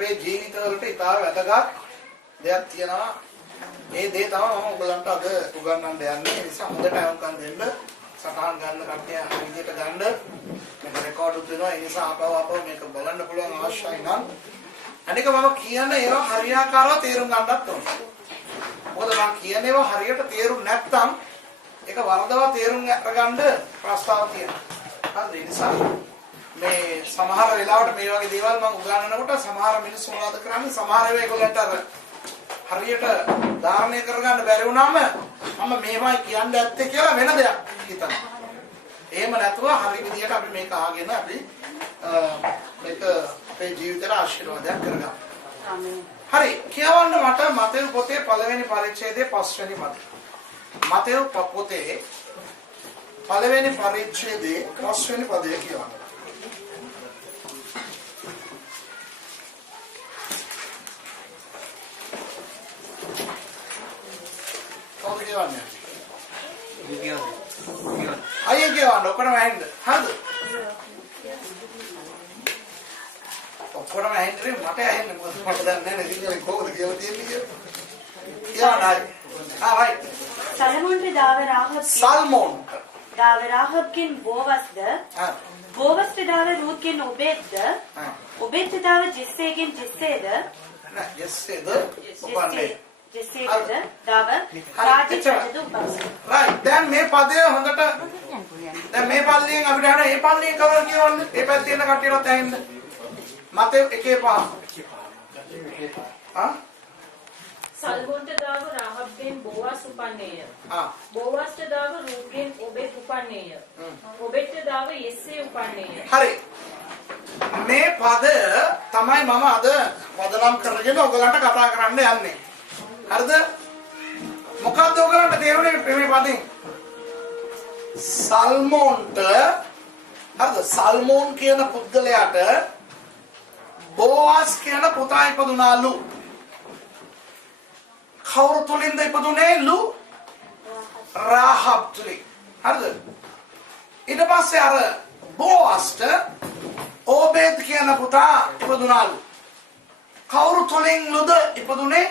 අපේ ජීවිතවලට ඉතා වැදගත් දෙයක් තියෙනවා. මේ දේ තමයි මම ඔයගලන්ට අද උගන්වන්න යන්නේ. ඒ නිසා හොඳට අහුම්කම් දෙන්න. සටහන් ගන්න කට්ටිය විදිහට ගන්න. මේක රෙකෝඩ් වෙනවා. ඒ නිසා අපව මේක බලන්න පුළුවන් අවශ්‍යයි නම්. අනික මම කියන ඒවා හරියාකාරව තේරුම් ගන්නත් ඕනේ. මොකද මම කියන ඒවා හරියට තේරුම් නැත්නම් ඒක වරදවා තේරුම් ගන්න ප්‍රස්තාව තියෙනවා. හරි ඒ නිසා මේ සමහර වෙලාවට මේ වගේ දේවල් මම උගන්වනකොට සමහර මිනිස්සු මොනවද කරන්නේ සමහර ඒවා ඒගොල්ලන්ට අර හරියට ධාරණය කරගන්න බැරි වුණාම මම මේවයි කියන්න ඇත්තේ කියලා වෙන දෙයක් හිතනවා. එහෙම නැතුව හරි විදියට අපි මේක ආගෙන අපි මේක අපේ ජීවිතේට ආශිර්වාදයක් කරගන්න. ආමේන්. හරි කියවන්න මට මතෙව් පොතේ පළවෙනි පරිච්ඡේදයේ 5 වෙනි පදය. මතෙව් පොතේ පළවෙනි පරිච්ඡේදයේ 5 වෙනි පදය කියවන්න. අයිය කියවන්න ඔක්කොම ඇහෙන්න. හරිද? ඔක්කොම ඇහෙන්නේ මට ඇහෙන්නේ මොකද මට දන්නේ නැහැ සිංහලෙන් කොහොමද කියලා තියෙන්නේ කියලා. කියවන්න. right. සල්මෝන්ගේ දාව රාහබ් සල්මෝන් දාව රාහබ්ගෙන් බෝවස්ද බෝවස්ට දාව රූත්ගෙන් ඔබෙද්ද ඔබෙද්ද දාව ජෙස්සේගෙන් ජෙස්සේද නෑ ජෙස්සේද උපන්නේ ජෙස්සේද දාව රාජිත රජද උපන්නේ. right. දැන් මේ පදය හොඳට දැන් මේ පල්ලියෙන් අපිට අහන මේ පල්ලියෙන් කවර කියවන්නේ මේ පැත්තේ ඉන්න කට්ටියටත් ඇහෙන්න. මතේ 1:5 ආ සල්මෝන්ට දාව රාහබ්ගෙන් බෝවස් උපන්නේය. බෝවස්ට දාව රූත්ගෙන් ඔබෙත් උපන්නේය. ඔබෙත් දාව යෙස්සේ උපන්නේය. හරි. මේ පද තමයි මම අද පදනම් කරගෙන ඔයගලන්ට කතා කරන්න යන්නේ. හරිද? මොකක්ද ඔයගලන්ට තේරුනේ මේ පදෙන්? සල්මෝන්ට හරිද? සල්මෝන් කියන පුද්ගලයාට බෝවස් කියන පුතා ඉපදුනාලු. කවුරු තුලින්ද ඉපදුනේ? ලු රාහබ් තුලින්. හරිද? ඊට පස්සේ අර බෝවස්ට ඕබෙද් කියන පුතා ඉපදුනාලු. කවුරු තුලින්ද ඉපදුනේ?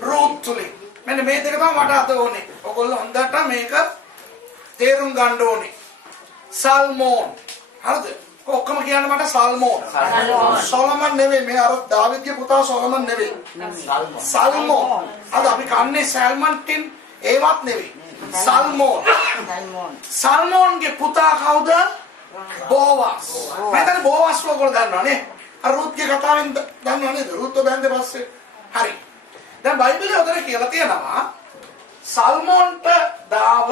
රූත් තුලින්. මෙන්න මේ දෙක තමයි මට අත ඕනේ. ඔයගොල්ලෝ හොඳට මේක තේරුම් ගන්න ඕනේ. සල්මෝන්. හරිද? ඔක්කොම කියන්නේ මට සල්මෝන්. සොලමන් නෙවෙයි මේ අර දාවිද්ගේ පුතා සොලමන් නෙවෙයි. සල්මෝන්. අද අපි කන්නේ සල්මන් ටින් ඒවත් නෙවෙයි. සල්මෝන්. සල්මෝන්ගේ පුතා කවුද? බෝවස්. මම බෝවස් ඔයගොල්ලෝ දන්නවනේ. අර රුත්ගේ කතාවෙන් දන්නව නේද? රුත් බැන්දේ පස්සේ. හරි. දැන් බයිබලයේ උදේ කියලා තියෙනවා සල්මෝන්ට දාව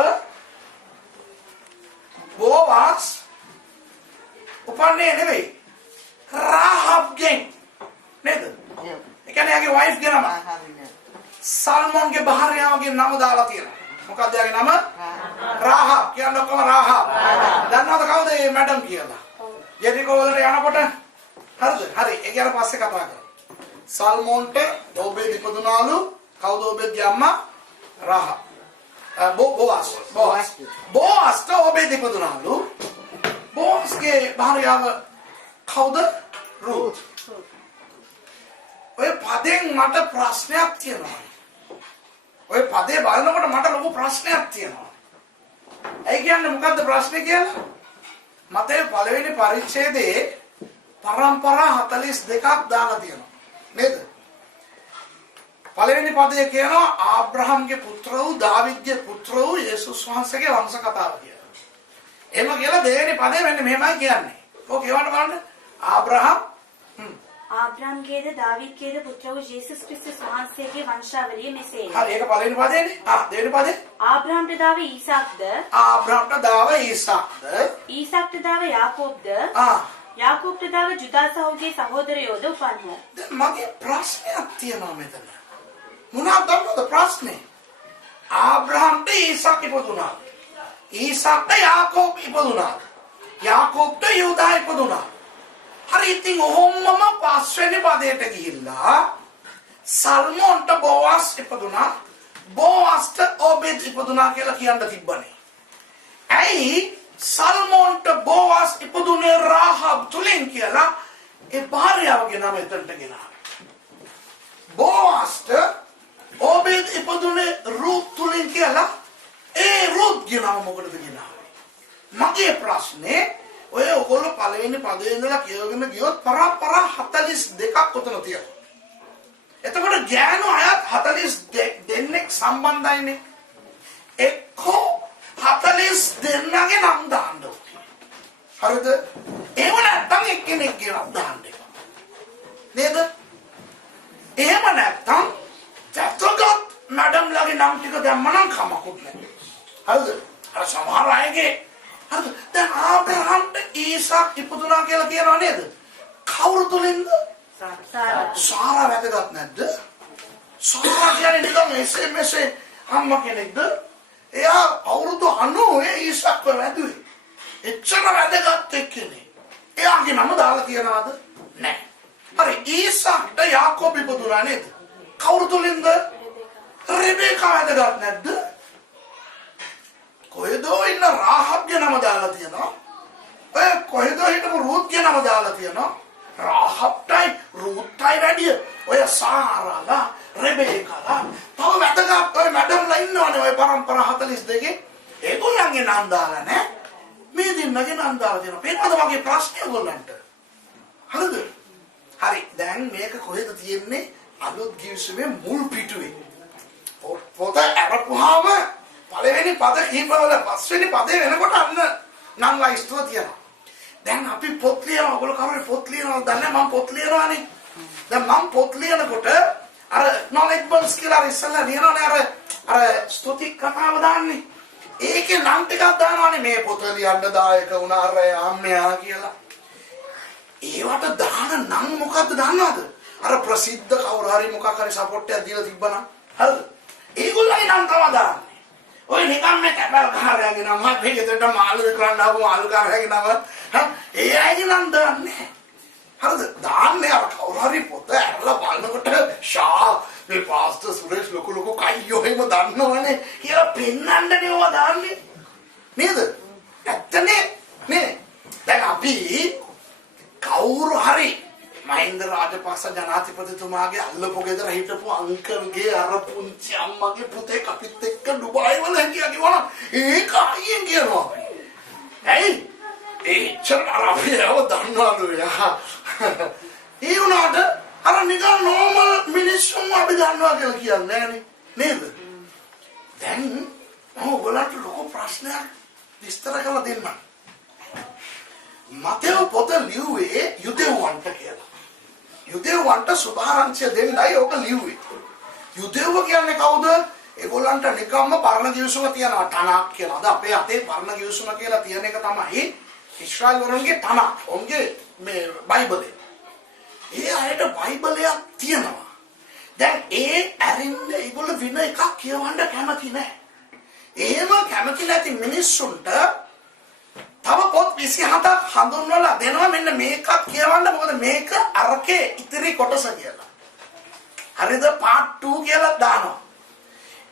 බෝවස් උපන්නේ නෙවෙයි රාහබ්ගෙන් නේද? ඒ කියන්නේ යාගේ වයිෆ් ගේ නම. සල්මෝන්ගේ භාර්යාවගේ නම දාලා තියෙනවා. මොකක්ද යාගේ නම? රාහබ්. කියන්නේ ඔක්කොම රාහබ්. දන්නවද කවුද මේ මැඩම් කියලා? ජෙරිකෝ වලට යනකොට හරිද? හරි. ඒ කියන පස්සේ කතා කරමු. සල්මෝන්ට ඔබෙද් ඉපදුනාලු. කවුද ඔබෙද්ගේ අම්මා? රාහබ්. බෝවස්. බෝවස්ට ඔබෙද් ඉපදුනාලු. බෝවස්ගේ භාර්යාව කවුද? රූත්. ඔය පදෙන් මට ප්‍රශ්නයක් තියෙනවා. ඔය පදේ බලනකොට මට ලොකු ප්‍රශ්නයක් තියෙනවා. ඒ කියන්නේ මොකද්ද ප්‍රශ්නේ කියලා? මතේ පළවෙනි පරිච්ඡේදයේ පරම්පරා 42ක් දාලා තියෙනවා. නේද? පළවෙනි පදයේ කියනවා ආබ්‍රහම්ගේ පුත්‍ර වූ දාවිද්ගේ පුත්‍ර වූ යේසුස් වහන්සේගේ වංශ කතාව කියලා. එහෙම කියලා දෙවෙනි පදේ මෙන්න මෙහෙමයි කියන්නේ. ඔක කියවන්න බලන්න. ආබ්‍රහම්ගේද දාවිද්ගේද පුත්‍ර වූ යේසුස් ක්‍රිස්තුස් වහන්සේගේ වංශාවලිය මෙසේය. හරි ඒක පළවෙනි පදේනේ. දෙවෙනි පදේ ආබ්‍රහම්ට දාව ඊසාක්ද ආබ්‍රහම්ට දාව ඊසාක්ද ඊසාක්ට දාව යාකෝබ්ද යාකෝබ්ට දාව ජුදා සහෝගේ සහෝදරයෝද උපන්හ. දැන් මගේ ප්‍රශ්නයක් තියෙනවා මෙතන. මොනවද ප්‍රශ්නේ? ආබ්‍රහම්ට ඊසාක් ඉපදුනා. ඊසාක්ට යාකෝබ් ඉපදුනා. යාකෝබ්ට යුදා ඉපදුනා. හරි ඉතින් ඔහොමම පස්වෙනි පදයට ගිහිල්ලා සල්මෝන්ට බෝවස් ඉපදුනා. බෝවස්ට ඔබෙද් ඉපදුනා කියලා කියන්න තිබ්බනේ. ඇයි සල්මෝන්ට බෝවස් ඉපදුනේ රාහබ් තුලින් කියලා ඒ භාර්යාවගේ නම එතනට ගෙනාවා. බෝවාස්ට ඕබේද් ඉපදුනේ රූත් තුලින් කියලා ඒ රූත්ගේ නම මොකටද ගෙනාවේ? මගේ ප්‍රශ්නේ ඔය ඔයගොල්ලෝ පළවෙනි පදේ ඉඳලා කියවගෙන ගියොත් පරම්පරා 42ක් උතන තියෙනවා. එතකොට ගෑනු අයත් 42 දෙනෙක් සම්බන්ධයිනේ. එක්කෝ 42 දෙනාගේ නම් දාන්න ඕනේ. හරිද? එහෙම නැත්නම් එක්කෙනෙක්ගේ නම් දාන්න එපා. නේද? එහෙම නැත්නම් චතුගත් මැඩම්ලාගේ නම් ටික දැම්මනම් කමකුත් නැහැ. හරිද? අර සමහර අයගේ හරිද? දැන් ආබ්‍රහම්ට ඊසාක් ඉපදුනා කියලා කියනවා නේද? කවුරු තුලින්ද? සාරා වැදගත් නැද්ද? සාරා කියන්නේ නිකන් එසේ අම්මා කෙනෙක්ද? එයා අවුරුදු 90 ඊසාක්ව වැදුවේ. එච්චර වැදගත් එක්කෙනෙක්. එයාගේ නම දාලා තියනවාද? නැහැ. හරි ඊසාක්ට යාකෝබ් ඉපදුනා නේද? කවුරු තුලින්ද? රෙබේකා වැදගත් නැද්ද? කොහෙදෝ ඉන්න රාහබ්ගේ නම දාලා තියනවා. ඔය කොහෙදෝ හිටපු රූත්ගේ නම දාලා තියනවා. රාහබ්ටයි රූත්ටයි වැඩිය ඔය සාරාලා රෙබේකාලා තව වැදගත් ඔය මැඩම්ලා ඉන්නවනේ ඔය පරම්පරා 42 ඒගොල්ලන්ගේ නම් දාලා නැහැ. මේ දෙන්නගේ නම් දාලා තියෙනවා. මේකද වගේ ප්‍රශ්නේ ඔයගොල්ලන්ට. හරිද? හරි දැන් මේක කොහෙද තියෙන්නේ? අලුත් ගිවිසුමේ මුල් පිටුවේ. පොත අරපුවාම පළවෙනි පද කීපවල පස්වෙනි පදේ වෙනකොට අන්න නම් ලයිස්තුව තියෙනවා. දැන් අපි පොත් ලියනවා. ඔයගොල්ලෝ කවුරුරි පොත් ලියනවද? දන්නේ මම පොත් ලියනවානේ. දැන් මම පොත් ලියනකොට අර knowledge box කියලා ඉස්සෙල්ලා ලියනවානේ අර ස්තුති කතාව දාන්නේ. ඒකේ නම් ටිකක් දානවානේ මේ පොත ලියන්න දායක වුණා අර අම්මයා කියලා. ඒවට දාන නම් මොකද්ද දන්නවද? අර ප්‍රසිද්ධ කවුරු හරි මොකක් හරි සපෝට් එකක් දීලා තිබ්බනම් හරිද? ඒගොල්ලන්ගේ නම් තමයි දාන්නේ. ඔය නිකම් මේ කැබල් කාරයාගේ නම මේකෙට මාළු කරන්න ආපු මාළු කාරයාගේ නම ඒ අයගේ නම් දාන්නේ. හරිද? දාන්නේ අර කවුරු හරි පොත ඇරලා බලනකොට ෂා මේ පාස්ටර් සුරේෂ් ලොකු කයියෝ එහෙම දන්නවනේ කියලා පෙන්නන්නනේ ඕවා දාන්නේ. නේද? ඇත්තනේ නේ. දැන් අපි කවුරු හරි මහින්ද රාජපක්ෂ ජනාධිපතිතුමාගේ අල්ලපු ගෙදර හිටපු අංකල්ගේ අර පුංචි අම්මගේ පුතේ අපිත් එක්ක ඩුබායි වල හිටියා කිව්වනම් ඒක අයියෙන් කියනවා. ඇයි? ඒ චරාරාවියව දන්නවලු යා. ඒ උනාට අර නිකන් නෝමල් මිනිස්සුන් අපි දන්නවා කියලා කියන්නේ නෑනේ. නේද? දැන් ඔයගොල්ලන්ට ලොකු ප්‍රශ්නයක් විස්තර කරලා දෙන්න. මතෙව් පොත ලිව්වේ යුදෙව්වන්ට කියලා. යුදෙව්වන්ට සුභාරංචිය දෙන්නයි ඕක ලිව්වේ. යුදෙව්ව කියන්නේ කවුද? ඒගොල්ලන්ට නිකම්ම පරණ ගිවිසුම තියනවා තනක් කියලා. අද අපේ අතේ පරණ ගිවිසුම කියලා තියෙන එක තමයි ඊශ්‍රායල් වරුන්ගේ තනක්. ඔවුන්ගේ මේ බයිබලේ. ඒ අයට බයිබලයක් තියෙනවා. දැන් ඒ ඇරින්න ඒගොල්ලෝ වෙන එකක් කියවන්න කැමති නැහැ. එහෙම කැමති නැති මිනිස්සුන්ට තව පොත් 27ක් හඳුන්වලා දෙනවා මෙන්න මේකක් කියවන්න. මොකද මේක අරකේ ඉතිරි කොටස කියලා. හරිද? part 2 කියලා දානවා.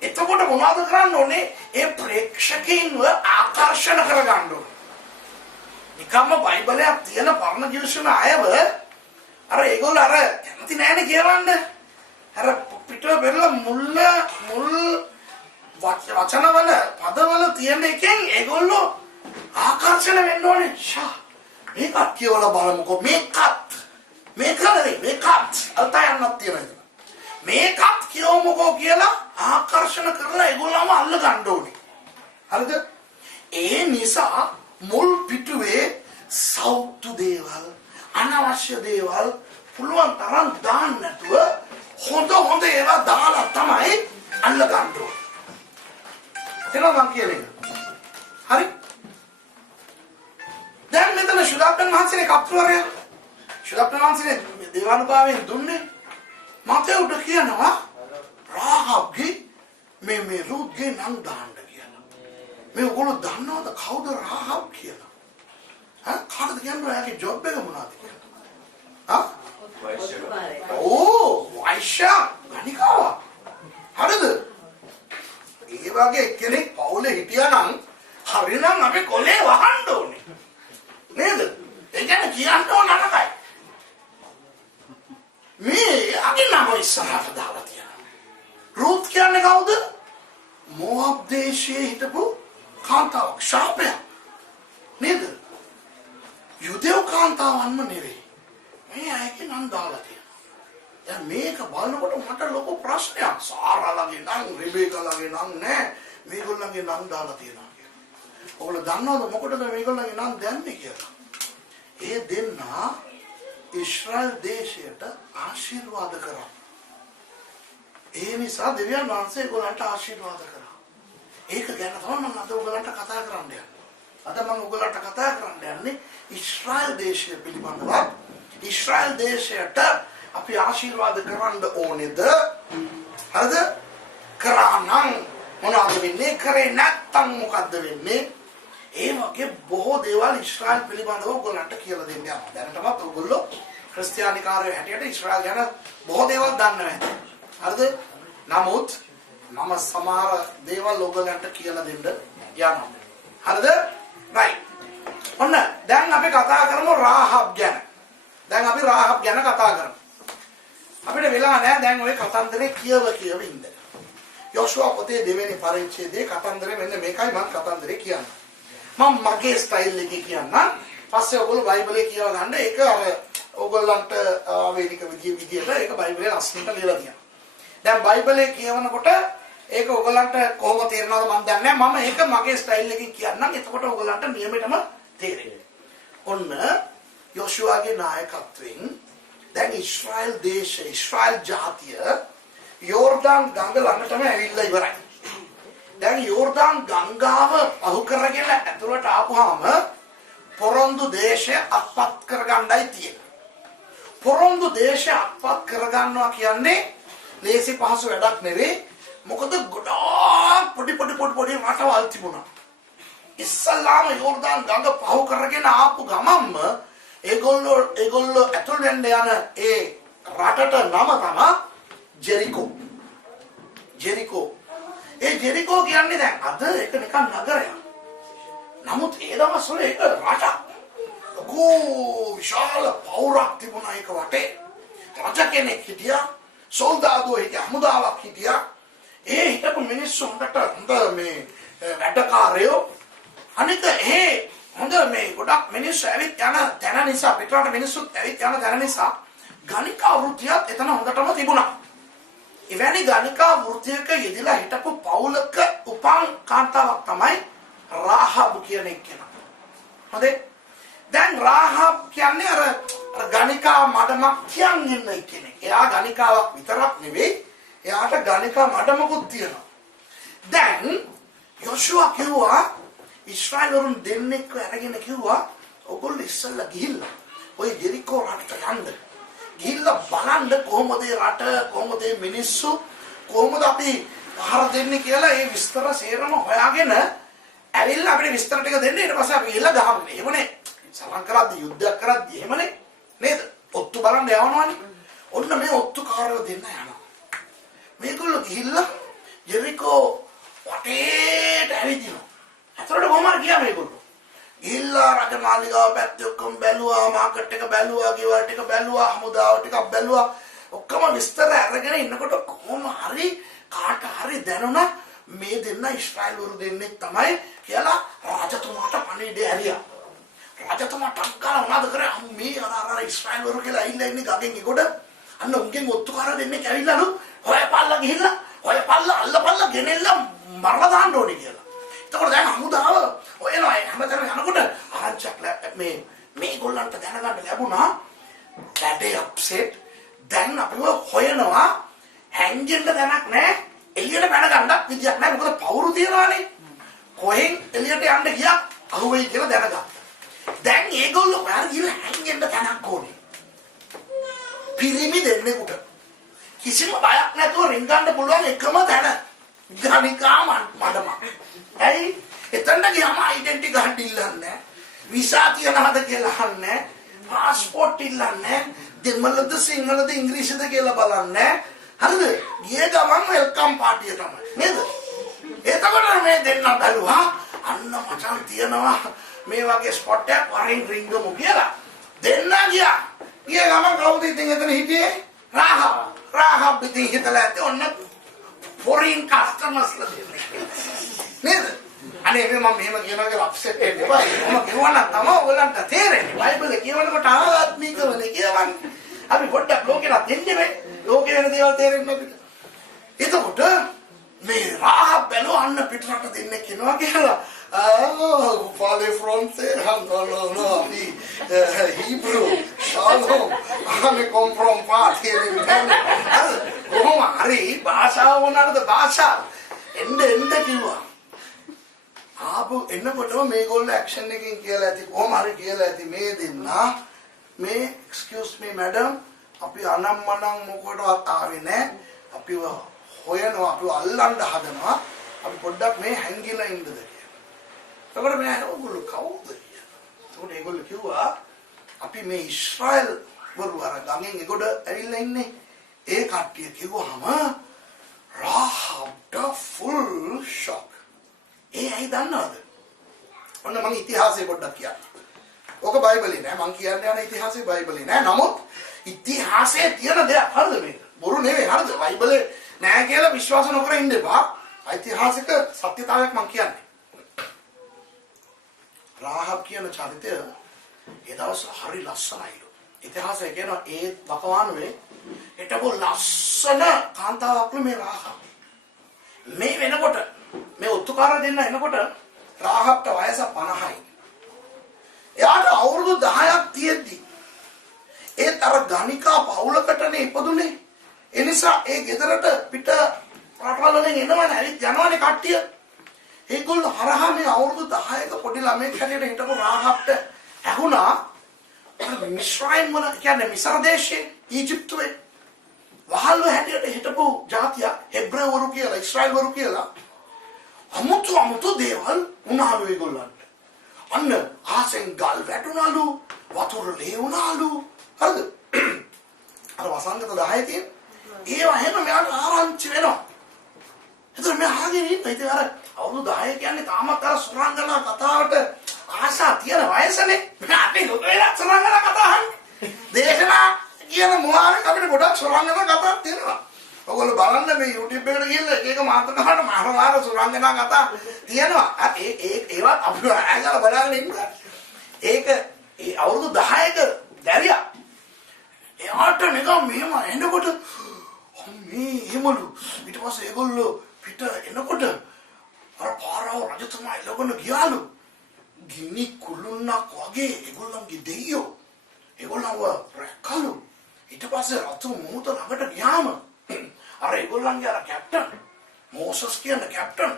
එතකොට මොනවද කරන්න ඕනේ? ඒ ප්‍රේක්ෂකයින්ව ආකර්ෂණ කරගන්න ඕනේ. නිකම්ම බයිබලයක් තියෙන පරණ ගිවිසුම අයව අර ඒගොල්ලෝ අර කැමති නැහැනේ කියවන්න. අර පිටුව බෙරලා මුල් වචනවල පදවල තියෙන එකෙන් ඒගොල්ලෝ ආකර්ෂණ වෙන්න ඕනේ. ෂා මේකත් කියවලා බලමුකෝ. මේකත් අල්තයන්වත් තියෙනවා. මේකත් කියවමුකෝ කියලා ආකර්ෂණ කරලා ඒගොල්ලෝම අල්ල ගන්න ඕනේ. හරිද? ඒ නිසා මුල් පිටුවේ සෞතු දේවල් අනවශ්‍ය දේවල් පුළුවන් තරම් දාන්න නැතුව හොඳ ඒවා දාලා තමයි අල්ල ගන්න ඕනේ. එතන මං කියන්නේ. හරි? දැන් මෙතන ශුද්ධාප්පන් වහන්සේගේ කප්පුවරය ශුද්ධාප්පන් වහන්සේ දේවානුභාවයෙන් දුන්නේ මතෙව්ට කියනවා රාහබ්ගේ මේ රුත්ගේ නම් දාන්න කියලා. මේ ඔයගොල්ලෝ දන්නවද කවුද රාහබ් කියලා? කාටද කියන්නේ ඔයාගේ ජොබ් එක මොනවද කියලා? වයිශ්‍ය ගණිකාව. හරිද? ඒ වගේ කෙනෙක් පවුලේ හිටියා නම් හරිනම් අපි කොලේ වහන්න ඕනේ. නේද? ඒ කියන්නේ කියන්න ඕන නරකයි. මේ අගිනම ඉස්සරහට දාලා තියෙනවා. රුත් කියන්නේ කවුද? මො압් දේශයේ හිටපු කාන්තාවක්, ශාපයක් නේද? යුදෙව් කාන්තාවන්ම නෙවෙයි. මේ අයගේ නම් දාලා තියෙනවා. දැන් මේක බලනකොට මට ලොකු ප්‍රශ්නයක්. සාරාලගේ නම්, රිබේකාලගේ නම් නෑ. මේගොල්ලන්ගේ නම් දාලා තියෙනවා කියලා. ඔයගොල්ලෝ දන්නවද මොකටද මේගොල්ලන්ගේ නම් දැම්මේ කියලා? ඒ දෙන්නා ඉස්රායල් දේශයට ආශිර්වාද කරා. ඒ නිසා දෙවියන් වහන්සේ ඒගොල්ලන්ට ආශිර්වාද කරා. ඒක ගැන තමයි මම අද ඔයගොල්ලන්ට කතා කරන්න යන්නේ. අද මම ඔයගොල්ලන්ට කතා කරන්න යන්නේ ඉස්රායල් දේශය පිළිබඳව. ඉස්රායල් දේශයට අපි ආශිර්වාද කරන්න ඕනේද? හරිද? කරා නම් මොනවද වෙන්නේ? කරේ නැත්නම් මොකද්ද වෙන්නේ? ඒ වගේ බොහෝ දේවල් ඉස්රායල් පිළිබඳව ඔයගොල්ලන්ට කියලා දෙන්න යනවා. දැනටමත් ඔයගොල්ලෝ ක්‍රිස්තියානිකාරයෝ හැටියට ඉස්රායල් ගැන බොහෝ දේවල් දන්නවා. හරිද? නමුත් මම සමහර දේවල් ඔයගොල්ලන්ට කියලා දෙන්න යනවා. හරිද? right. ඔන්න දැන් අපි කතා කරමු රාහබ් ගැන. දැන් අපි රාහබ් ගැන කතා කරමු. අපිට වෙලා නැහැ දැන් ওই කතන්දරේ කියව ඉන්න. යෝෂුවා පොතේ දෙවෙනි පරිච්ඡේදයේ කතන්දරේ මෙන්න මේකයි මම කතන්දරේ කියන්නේ. මම මගේ ස්ටයිල් එකේ කියන්න. පස්සේ ඔයගොල්ලෝ බයිබලේ කියව ගන්න. ඒක අර ඔයගොල්ලන්ට වේදික විදියට ඒක බයිබලේ ලස්සනට ලියලා තියෙනවා. දැන් බයිබලේ කියවනකොට ඒක ඔයගොල්ලන්ට කොහොම තේරෙනවද මම දන්නේ නැහැ. මම ඒක මගේ ස්ටයිල් එකකින් කියන්නම්. එතකොට ඔයගොල්ලන්ට නියමෙටම තේරෙයි. ඔන්න යෝෂුවාගේ නායකත්වයෙන් දැන් ඉස්රායල් දේශය, ඉස්රායල් ජාතිය යෝර්දාන් ගඟ ළඟටම ඇවිල්ලා ඉවරයි. දැන් යෝර්දාන් ගංගාව අහු කරගෙන ඇතුළට ආපුවාම පොරොන්දු දේශය අත්පත් කරගන්නයි තියෙන්නේ. පොරොන්දු දේශය අත්පත් කරගන්නවා කියන්නේ ලේසි පහසු වැඩක් නෙවෙයි. මොකද ගොඩාක් පොඩි රටවල් තිබුණා. ඉස්සල්ලාම යෝර්දාන් ගඟ පහු කරගෙන ආපු ගමන්ම ඒගොල්ලෝ ඇතුල් වෙන්න යන ඒ රටට නම තමයි ජෙරිකෝ. ඒ ජෙරිකෝ කියන්නේ දැන් අද ඒක නිකන් නගරයක්. නමුත් ඒ දවස්වල ඒක රටක්. ලොකු විශාල පෞරක් තිබුණා ඒක වටේ. රජ කෙනෙක් හිටියා, සොල්දාදුවෝ හිටියා, හමුදාවක් හිටියා. ඒ හිටපු මිනිස්සු හොඳ මේ වැඩකාරයෝ. අනික හොඳ මේ ගොඩක් මිනිස්සු ඇවිත් යන තැන නිසා, පිටරට මිනිස්සුත් ඇවිත් යන තැන නිසා ගණිකා වෘත්තියත් එතන හොඳටම තිබුණා. එවැනි ගණිකා වෘත්තියක යෙදিলা හිටපු පවුලක උපන් කාන්තාවක් තමයි රාහබ් කියන එක්කෙනා. හොඳේ. දැන් රාහබ් කියන්නේ අර ගණිකා මඩමක් කියන්නේ කෙනෙක්. එයා ගණිකාවක් විතරක් නෙවෙයි, එයාට ගණිකා මඩමකුත් තියෙනවා. දැන් යෝෂුවා කිව්වා ඉස්රායල් වරුන් දෙන්නෙක්ව අරගෙන කිව්වා ඔයගොල්ලෝ ඉස්සෙල්ලා ගිහිල්ලා ඔය ජෙරිකෝ රටට යන්න. ගිහිල්ලා බලන්න කොහොමද රට, කොහොමද මිනිස්සු, කොහොමද අපි පහර දෙන්නේ කියලා ඒ විස්තර සේරම හොයාගෙන ඇවිල්ලා අපිට විස්තර ටික දෙන්න. ඊට පස්සේ අපි ගිහිල්ලා ගහමු. එහෙමනේ. සලං කරද්දී යුද්ධයක් කරද්දී එහෙමනේ නේද? ඔත්තු බලන්න යවනවනේ. ඔන්න මේ ඔත්තුකාරයෝ දෙන්න යනවා. මේගොල්ලෝ ගිහිල්ලා ජෙරිකෝ වටේට ඇවිදිනවා. අතට කොහමද ගියා මේගොල්ලෝ? ගිහිල්ලා රජමාලිගාව පැත්තේ ඔක්කොම බැලුවා, මාකට් එක බැලුවා, ගෙවල් ටික බැලුවා, හමුදාව ටිකක් බැලුවා. ඔක්කොම විස්තර අරගෙන ඉන්නකොට කොහොම හරි කාට හරි දැනුණා මේ දෙන්න ඉස්රායල් වරු දෙන්නෙක් තමයි කියලා රජතුමාට පණිවිඩය ඇරියා. රජතුමා ටක්කලා මොනවද කරේ? මේ අර ඉස්රායල් වරු කියලා ඇවිල්ලා ඉන්නේ ගගෙන් ඒකට. අන්න උන්ගෙන් ඔත්තුකාර දෙන්නෙක් ඇවිල්ලාලු. හොයපල්ලා ගිහිල්ලා, අල්ලපල්ලා ගෙනෙල්ලා මරලා දාන්න ඕනේ කියලා. එතකොට දැන් හමුදාව ඔයනවා හැමතැනම යනකොට ආරංචියක් මේගොල්ලන්ට දැනගන්න ලැබුණා වැඩේ අප්සෙට්. දැන් අපිව හොයනවා, හැංගෙන්න දැනක් නැහැ, එළියට පැන ගන්නත් විදියක් නැහැ. මොකද පවුරු තියනවානේ. කොහෙන් එළියට යන්න ගියා අහුවෙයි කියලා දැනගත්තා. දැන් ඒගොල්ලෝ පාර ගිහලා හැංගෙන්න දැනක් ඕනේ. පිරිමි දෙන්නෙකුට කිසිම බයක් නැතුව රින්ගන්න පුළුවන් එකම තැන ගණිකා මඩම. ඇයි? එතනට ගියාම ඩෙන්ටි කාඩ් ඉල්ලන්නේ, විසා තියනවද කියලා අහන්නේ, පාස්පෝර්ට් ඉල්ලන්නේ, දෙමළද සිංහලද ඉංග්‍රීසිද කියලා බලන්නේ. හරිද? ගිය ගමන් වෙල්කම් පාටිය තමයි. නේද? එතකොට මේ දෙන්න බැලුවා අන්න මචං තියනවා මේ වගේ ස්පොට් එකක් වරින් රින්ගමු කියලා. දෙන්න ගියා. ගිය ගමන් කවුද ඉතින් එතන හිටියේ? රාහබ් ඉතින් හිතලා ඇත්තේ ඔන්න ෆොරින් කස්ටමර්ස්ලා දෙන්නේ. නේද? අනේ මම මෙහෙම කියනවා කියලා අප්සෙට් වෙන්න එපා. මම කියවන්න තමයි ඔයගලන්ට තේරෙන්නේ. බයිබලේ කියවනකොට ආත්මිකවනේ කියවන්නේ. අපි පොඩ්ඩක් ලෝකෙට දෙන්නේ ලෝකේ වෙන දේවල් තේරෙන්නේ අපිට. එතකොට මේ රාහබ් බැලුව අන්න පිටරට දෙන්නේ කියනවා කියලා. Fale fronte, no, Hebrew, Shalom, I come from part here in Canada. කොහොම හරි භාෂාව වුණාද භාෂාව එන්න කිව්වා. ආපු එන්නකොටම මේගොල්ලෝ ඇක්ෂන් එකකින් කියලා ඇති කොහොම හරි කියලා ඇති මේ දෙන්නා මේ excuse me madam අපි අනම්මනම් මොකටවත් ආවේ නැහැ. අපිව හොයනවා අපිව අල්ලන්න හදනවා. අපි පොඩ්ඩක් මේ හැංගිලා ඉන්නද කියලා. ඒකට මම ඔයගොල්ලෝ කවුද? ඒකට ඒගොල්ලෝ කිව්වා අපි මේ ඊශ්‍රායල් වරු අර ගඟෙන් ඒගොඩ ඇවිල්ලා ඉන්නේ. ඒ කට්ටිය කිව්වහම රාහබ්ට ෆුල් ෂොක්. ඒ ඇයි දන්නවද? ඔන්න මම ඉතිහාසය පොඩ්ඩක් කියන්නම්. ඕක බයිබලේ නෑ මම කියන්නේ යන ඉතිහාසය බයිබලේ නෑ. නමුත් ඉතිහාසයේ තියෙන දෙයක් හරිද මේක? බොරු නෙවෙයි හරිද? බයිබලේ නෑ කියලා විශ්වාස නොකර ඉන්න එපා. ඓතිහාසික සත්‍යතාවයක් මම කියන්නේ. රාහබ් කියන චරිතය ඒ දවස් හරි ලස්සනයිලු. ඉතිහාසය කියනවා ඒ වකවානුවේ හිටපු ලස්සන කාන්තාවක්ලු මේ රාහබ්. මේ වෙනකොට මේ උත්තුකාර දෙන්න එනකොට රාහබ්ට වයස 50යි. එයාට අවුරුදු 10ක් තියෙද්දි ඒත් අර ගණිකා පවුලකටනේ ඉපදුනේ. ඒ නිසා ඒ ගෙදරට පිට රටවල් වලින් එනවනේ ඇවිත් යනවනේ කට්ටිය. ඒගොල්ලෝ හරහා මේ අවුරුදු 10ක පොඩි ළමෙක් හැටියට හිටපු රාහබ්ට ඇහුණා මිස්රයිම් වල කියන්නේ මිස්ර දේශයේ ඊජිප්තුවේ වහල්ව හැටියට හිටපු ජාතිය හෙබ්‍රේවරු කියලා ඊශ්‍රායල්වරු කියලා අමුතු දේවල් වුණාලු ඒගොල්ලන්ට. අන්න ආසෙන් ගල් වැටුණාලු වතුර ලේවුණාලු. හරිද? අර වසංගත 10 තියෙන ඒවා හැම මෙයාට ආරංචි වෙනවා. එතකොට මේ ආගෙන ඉන්න ඉතින් අර අවුරුදු 10 කියන්නේ තාමත් අර සුරංගනා කතාවට ආශා තියෙන වයසනේ. අපි ලොකේලා සුරංගනා කතා අහන්නේ. දේශනා කියන මොහාරේ අපිට ගොඩක් සුරංගනා කතා තියෙනවා. ඔයගොල්ලෝ බලන්න මේ YouTube එකට ගිහලා එක එක මාතෘකාවට මාර සුරංගනා කතා තියෙනවා. ඒවත් අපි ඇඟල බලන්න ඉන්න. ඒක ඒ අවුරුදු 10ක දැරියා. එයාට නිකන් මෙහෙම එනකොට මේ හිමලු ඊට පස්සේ ඒගොල්ලෝ පිට එනකොට අර පාරාව රජතුමා එළවගෙන ගියාලු. ගිනි කුළුණක් වගේ ඒගොල්ලන්ගේ දෙයියෝ ඒගොල්ලන්ව රැකලු. ඊට පස්සේ රතු මොහොත ළඟට ගියාම අර ඒගොල්ලන්ගේ අර කැප්ටන් මෝසස් කියන කැප්ටන්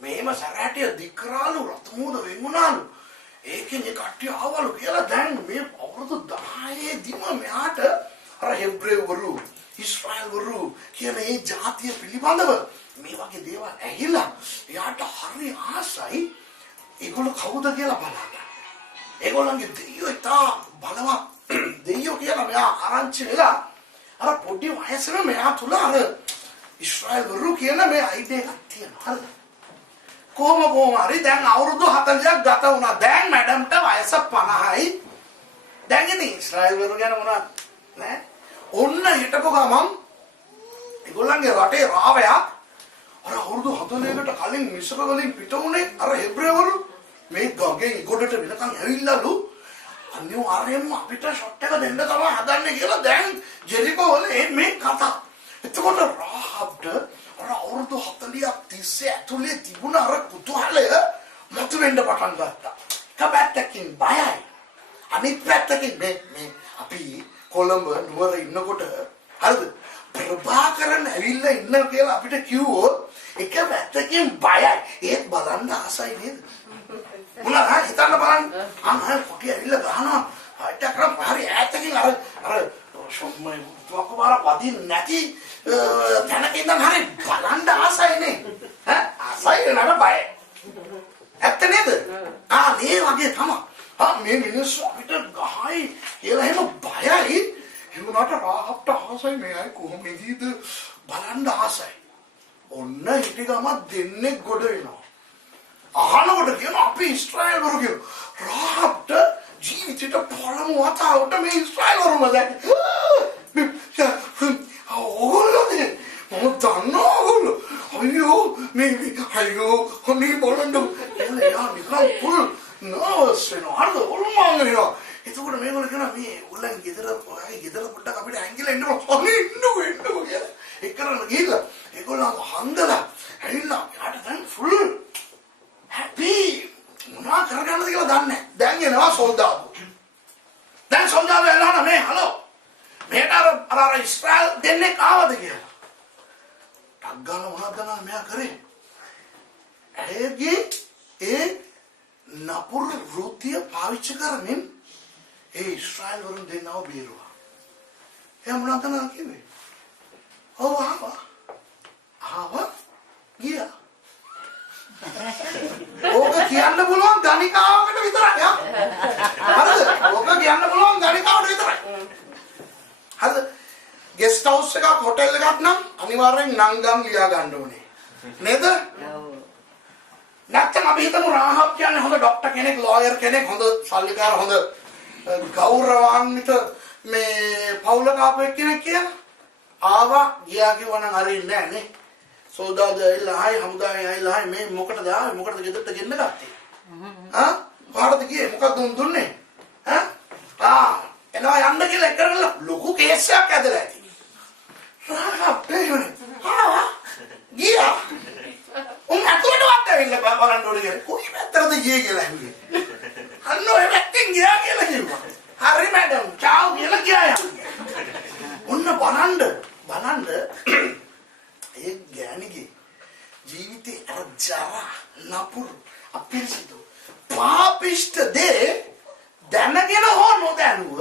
මේම සරහැටිය දික් කරාලු රතු මොහොත වෙන්ුණාලු. ඒකෙන් ඒ කට්ටිය ආවලු කියලා දැන් මේ අවුරුදු 10 දිම මෙයාට අර හෙබ්‍රේවරු ඊශ්‍රායල්වරු කියන ඒ ජාතිය පිළිබඳව මේ වගේ දේවල් ඇහිලා එයාට හරි ආසයි ඒගොල්ලෝ කවුද කියලා බලන්න. ඒගොල්ලන්ගේ දෙයියෝ ඉතා බලවත් දෙයියෝ කියලා මෙයා ආරංචි වෙලා අර පොඩි වයසේම මෙයා තුල අර ඊශ්‍රායල්වරු කියන මේ අයිඩියා එකක් තියෙනවා. හරිද? කොහොම හරි දැන් අවුරුදු 40ක් ගත වුණා. දැන් මැඩම්ට වයස 50යි. දැන් ඉතින් ඊශ්‍රායල්වරු ගැන මොනවද නෑ. ඔන්න හිටපු ගමන් ඒගොල්ලන්ගේ රටේ රාවයක් අර අවුරුදු 40කට කලින් මිස්ර වලින් පිට වුණේ අර හෙබ්‍රේවරු මේ ගඟේ ඉගොඩට වෙනකන් ඇවිල්ලාලු. අනිවාර්යයෙන්ම අපිට ෂොට් එක දෙන්න තමයි හදන්නේ කියලා දැන් ජෙරිකෝ වල මේ කතා. එතකොට රාහබ්ට අර අවුරුදු 40ක් තිස්සේ ඇතුලේ තිබුණ අර කුතුහලය මතුවෙන්න පටන් ගත්තා. කපැත්තකින් බයයි. අනිත් පැත්තකින් මේ අපි කොළඹ නුවර ඉන්නකොට හරිද? ප්‍රභාකරන් ඇවිල්ලා ඉන්න කියලා අපිට කිව්වොත් එක පැත්තකින් බයයි. ඒත් බලන්න ආසයි නේද? මොනවා හිතන්න බලන්න. අම්මා කොටිය ඇවිල්ලා ගහනවා. හයිට කරා හරි ඈතකින් අර සොම්මයි වකවාර වදින් නැති තැනක ඉඳන් හරි බලන්න ආසයිනේ. ආසයි නේද බයයි. ඇත්ත නේද? මේ වගේ තමයි. මේ මිනිස්සු අපිට ගහයි කියලා එහෙම බයයි. ඒ වුණාට රාහබ්ට ආසයි මෙයයි කොහොමදීද බලන්න ආසයි. ඔන්න හිටි ගම දෙන්නේ ගොඩ වෙනවා. අහනකොට කියන අපි ඊශ්‍රායල් වරු කියන රාහබ්ට ජීවිතේට පළමු වතාවට මේ ඊශ්‍රායල් වරුම දැක්ක. ඕගොල්ලෝනේ බලන්න එයා නිකන් පුල් නර්වස් වෙනවා හරිද ඔළුමාංග වෙනවා එතකොට මේගොල්ලෝ කියනවා මේ ඔයගොල්ලන් ගෙදර පොඩ්ඩක් අපිට ඇංගිලා ඉන්නකො අනේ ඉන්නකො කියලා එක්කරන ගිහිල්ලා ඒගොල්ලෝ හංගලා ඇවිල්ලා යාට දැන් ෆුල් හැපි මොනවා කරගන්නද කියලා දන්නේ නැහැ දැන් එනවා සොල්දාදු දැන් සොල්දාදු එනවා මේ හලෝ මේට අර ඉස්රායල් දෙන්නේ ආවද කියලා ටග්ගාන මොනවද මෙයා කරේ ඇයගේ ඒ නපුරු වෘත්තිය පාවිච්චි කරමින් ඒ ඉස්රායල් වරුන් දෙන්නව බේරුවා එයා මොනවද කිව්වේ ඔව් ආවා ගියා ඕක කියන්න පුළුවන් ගණිකාවකට විතරයි යා හරිද ඕක කියන්න පුළුවන් ගණිකාවට විතරයි හරිද ගෙස්ට් හවුස් එකක් හොටෙල් එකක් නම් අනිවාර්යෙන් නංගම් ලියා ගන්න ඕනේ නේද නැත්නම් අපි හිතමු රාහබ් කියන්නේ හොඳ ડોක්ටර් කෙනෙක් ලෝයර් කෙනෙක් හොඳ සල්ලිකාර හොඳ ගෞරවාන්විත මේ පවුල කාපු කෙනෙක් කියලා ආවා ගියා කිව්වනම් හරියන්නේ නැහැ නේ සෝදාද ඇවිල්ලා ආයි හමුදායි ඇවිල්ලා ආයි මේ මොකටද ආවේ මොකටද ගෙදරට ගෙන්න ගත්තේ කාටද ගියේ මොකක්ද උන් දුන්නේ එනවා යන්න කියලා කරලා ලොකු කේස් එකක් ඇදලා ඇති රාහබ් ආවා ගියා උන් අතට වත් ඇවිල්ලා බලන්න ඕනේ කියලා කොයි පැත්තටද ගියේ කියලා ඇහුවේ අන්න ඔය පැත්තෙන් ගියා කියලා කිව්වා හරි මැඩම් චාව් කියලා ගියා ඔන්න බලන්න ඒ ගෑණිගේ ජීවිතේ අර ජරා නපුරු අපිරිසිදු පාපිෂ්ඨ දේ දැනගෙන හෝ නොදැනුව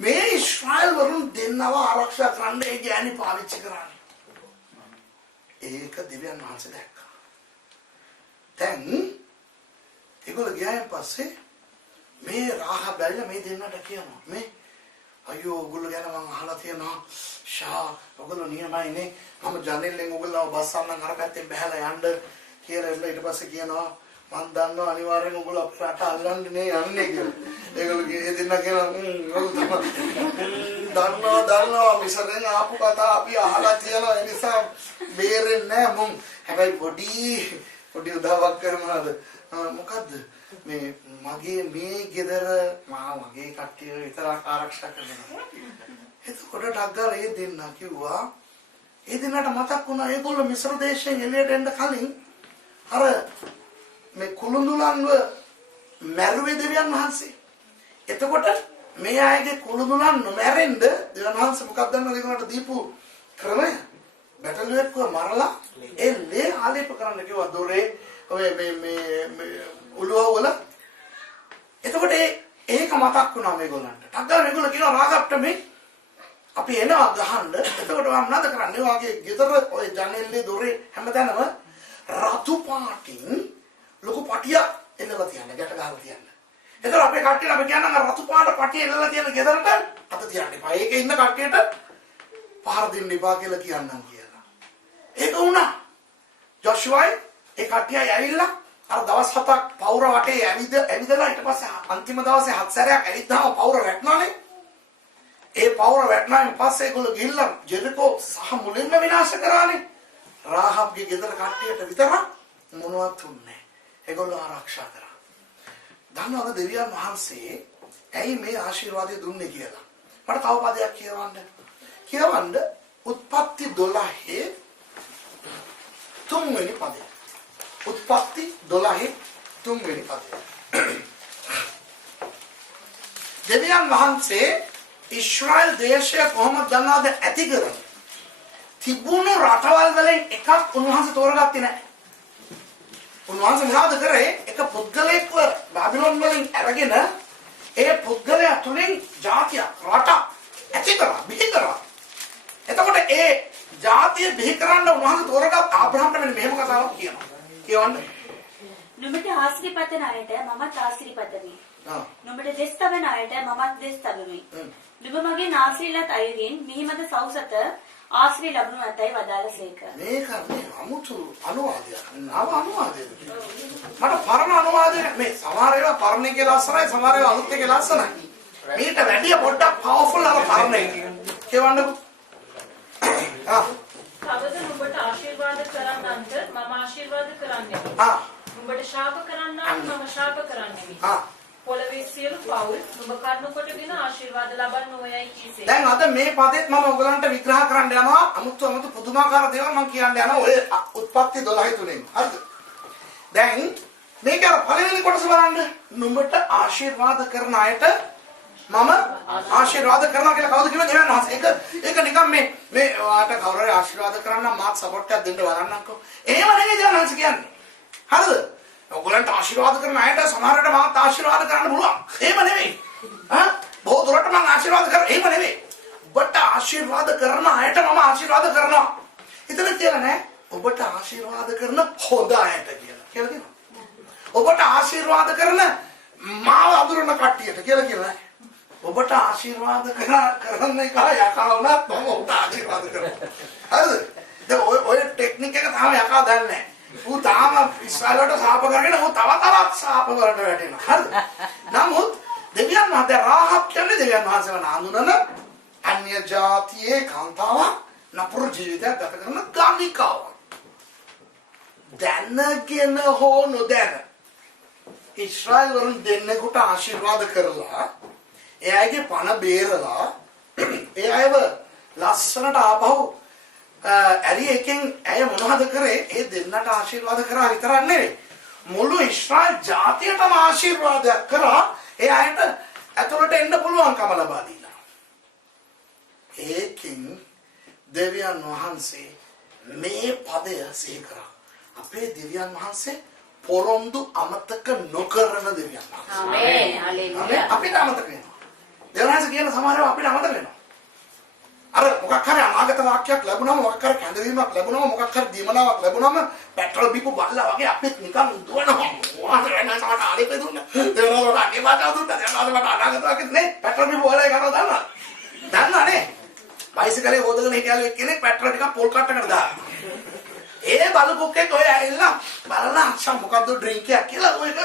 මේ ඉස්රායල් වරුන් දෙන්නව ආරක්ෂා කරන්න ඒ ගෑණි පාවිච්චි කරන්නේ ඒක දෙවියන් වහන්සේ දැක්කා දැන් ඒගොල්ලෝ ගියාන් පස්සේ මේ රාහබ් බැරිලා මේ දෙන්නට කියනවා මේ අයියෝ ඔයගොල්ලෝ ගැන මම අහලා තියෙනවා ෂා ඔයගොල්ලෝ නියමයිනේ මම ජනෙල්ලෙන් ඔයගොල්ලෝ බස්සන්න අර පැත්තෙන් බහැලා යන්න කියලා ඊට පස්සේ කියනවා මම දන්නවා අනිවාර්යෙන් ඔයගොල්ලෝ අපේ රට අල්ලන්නේ නේ යන්නේ කියලා ඒගොල්ලෝ ඒ දෙන්න කියනවා දන්නවා මිසරෙන් ආපු කතා අපි අහලා තියෙනවා ඒ නිසා බේරෙන්නේ නැහැ මුන් හැබැයි පොඩි උදාවක් කරනවාද මොකද්ද මේ මගේ මේ ගෙදර මගේ කට්ටිය විතරක් ආරක්ෂා කරනවා එතකොට ඩග්ගල ඒ දෙන්න කිව්වා ඒ දෙන්නට මතක් වුණා ඒගොල්ලෝ මිස්ර දේශයෙන් එළියට එන්න කලින් අර මේ කුළුඳුලන්ව මැරුවේ දෙවියන් වහන්සේ එතකොට මේ අයගේ කුළුඳුලන් නොමැරෙන්න දෙවියන් වහන්සේ මොකක්ද දන්නවද ඒගොල්ලන්ට දීපු ක්‍රමය බැටළුවෙක්ව මරලා ඒ ලේ ආලේප කරන්න කිව්වා දොරේ ඔය මේ උළුව වල එතකොට ඒක මතක් වුණා මේගොල්ලන්ට. ටග්ගල මේගොල්ලෝ කියනවා රාගප්ට මේ අපි එනවා ගහන්න. එතකොට මම නද කරන්නේ වාගේ ගෙදර ඔය ජනෙල්ලේ දොරේ හැමතැනම රතු පාටින් ලොකු පටියක් එල්ලලා තියන්න ගැට ගහලා තියන්න. එතකොට අපේ කට්ටියට අපි කියනවා රතු පාට පටිය එල්ලලා තියෙන ගෙදරට අත තියන්න එපා. ඒකේ ඉන්න කට්ටියට පහර දෙන්න එපා කියලා කියන්නම් කියලා. ඒක වුණා. ජොෂුවයි ඒ කට්ටියයි ඇවිල්ලා අර දවස් 7ක් පවුර වටේ ඇවිදලා ඊට පස්සේ අන්තිම දවසේ 7 සැරයක් ඇවිත්තාම පවුර වැටුණානේ. ඒ පවුර වැටුණාන් පස්සේ ඒගොල්ලෝ ගිහිල්ලා ජෙරිකෝ සහ මුලින්ම විනාශ කරානේ. රාහබ්ගේ ගෙදර කට්ටියට විතරක් මොනවත් දුන්නේ. ඒගොල්ලෝ ආරක්ෂා කරා. දන්නවද දෙවියන් වහන්සේ ඇයි මේ ආශිර්වාදය දුන්නේ කියලා? මට තව පදයක් කියවන්න. උත්පත්ති 12 3 වෙනි පදය. උත්පත්ති 12 3 වෙනි පදය. දෙවියන් වහන්සේ ඉස්රායල් දේශය කොහොමද දන්නවද ඇති කරන්නේ? තිබුණු රටවල් වලින් එකක් උන්වහන්සේ තෝරගත්තේ නැහැ. උන්වහන්සේ මොනවද කරේ? එක පුද්ගලයෙක්ව බාබිලෝන් වලින් අරගෙන ඒ පුද්ගලයා තුලින් ජාතියක් රටක් ඇති කරා, බිහි කරා. එතකොට ඒ ජාතිය බිහි කරන්න උන්වහන්සේ තෝරගත් ආබ්‍රහම්ට මෙන්න මෙහෙම කතාවක් කියනවා. කියවන්න. නුඹට ආශිර්වාද අයට මමත් ආශිර්වාද වෙමි. නුඹට දෙස් තබන අයට මමත් දෙස් තබමි. නුඹ මගේ නාසීලත් අයගෙන් මිහිමද සෞසත ආශ්‍රය ලැබුණු ඇතයි වදාළසේක. මේක මේ අමුතු අනුවාදයක්. නව අනුවාදයක්. මට පරණ අනුවාදයක් මේ සමහර ඒවා පරණ එකේ ලස්සනයි සමහර ඒවා අලුත් එකේ ලස්සනයි. මේකට වැඩිය පොඩ්ඩක් පවර්ෆුල් අර පරණ එක. කියවන්නකෝ. තවද නුඹට ආශිර්වාද කරන්නන්ට මම ආශිර්වාද ආශිර්වාද කරන්නේ. නුඹට ශාප කරන්න මම ශාප කරන්නේ. පොළවේ සියලු පවුල් නුඹ කර්ණ කොටගෙන ආශිර්වාද ලබන්න ඕයයි කීසේ. දැන් අද මේ පදෙත් මම ඔයගලන්ට විග්‍රහ කරන්න යනවා. අමුතු පුදුමාකාර දේවල් මම කියන්න යනවා ඔය උත්පත්ති 12 තුනෙන්. හරිද? දැන් මේක අර පළවෙනි කොටස බලන්න. නුඹට ආශිර්වාද කරන අයට මම ආශිර්වාද කරනවා කියලා කවුද කිව්වේ? දෙවියන් වහන්සේ. ඒක නිකන් මේ ඔයාට කවුරු හරි ආශිර්වාද කරන්න මාත් සපෝට් එකක් දෙන්න බලන්නම්කෝ. එහෙම නෙමෙයි දෙවියන් වහන්සේ කියන්නේ. හරිද? ඔයගලන්ට ආශිර්වාද කරන අයට සමහරවිට මාත් ආශිර්වාද කරන්න පුළුවන්. එහෙම නෙමෙයි. බොහෝ දුරට මම ආශිර්වාද කරා. එහෙම නෙමෙයි. ඔබට ආශිර්වාද කරන අයට මම ආශිර්වාද කරනවා. එතන කියලා නෑ ඔබට ආශිර්වාද කරන හොඳ අයට කියලා. කියලා කියනවා. ඔබට ආශිර්වාද කරන මාව අඳුරන කට්ටියට කියලා නෑ. ඔබට ආශිර්වාද කරන එක යකා වුණත් මම ඔබට ආශිර්වාද කරනවා. හරිද? දැන් ඔය ටෙක්නික් එක තාම යකා දන්නේ නැහැ. ඌ තාම ඉස්රායලට සාප කරගෙන ඌ තවත් සාප වලට වැටෙනවා. හරිද? නමුත් දෙවියන් වහන්සේ රාහබ් කියන්නේ දෙවියන් වහන්සේව නාඳුනන අන්‍ය ජාතියේ කාන්තාවක් නපුරු ජීවිතයක් ගත කරන ගාමිකාවක්. දැනගෙන හෝ නොදැන ඉස්රායල් වරුන් දෙන්නෙකුට ආශිර්වාද කරලා එයාගේ පණ බේරලා ඒ අයව ලස්සනට ආපහු ඇරි එකෙන් ඇය මොනවද කරේ? ඒ දෙන්නට ආශිර්වාද කරා විතරක් නෙවෙයි මුළු ඉස්රායල් ජාතියටම ආශිර්වාදයක් කරා ඒ අයට ඇතුළට එන්න පුළුවන්කම ලබා දීලා. ඒකින් දෙවියන් වහන්සේ මේ පදය සිහි කරා. අපේ දෙවියන් වහන්සේ පොරොන්දු අමතක නොකරන දෙවියන් වහන්සේ. ආමේන්. හලෙලුයා. අපිට අමතක වෙනවා. දෙවියන් වහන්සේ කියන සමහරව අපිට අමතක වෙනවා. අර මොකක් හරි අනාගත වාක්‍යයක් ලැබුණාම මොකක් හරි කැඳවීමක් ලැබුණාම මොකක් හරි දීමනාවක් ලැබුණාම පෙට්‍රල් බීපු බල්ලා වගේ අපිත් නිකන් දුවනවා. මොකද වෙන සමහර ආලේ දුන්න. දෙවියන් වහන්සේ මාතාව දුන්න. දෙවියන් වහන්සේ අනාගත වාක්‍යෙත් නේ පෙට්‍රල් බීපු වලයි කරනවා දන්නා. දන්නවනේ. බයිසිකලේ හොදගෙන හිටියලු එක්කෙනෙක් පෙට්‍රල් ටිකක් පොල් කට්ටකට දානවා. ඒ බලපොක්කෙක් ඔය ඇවිල්ලා බලලා අක්ෂා මොකද්ද ඩ්‍රින්ක් එකක් කියලා ඔයක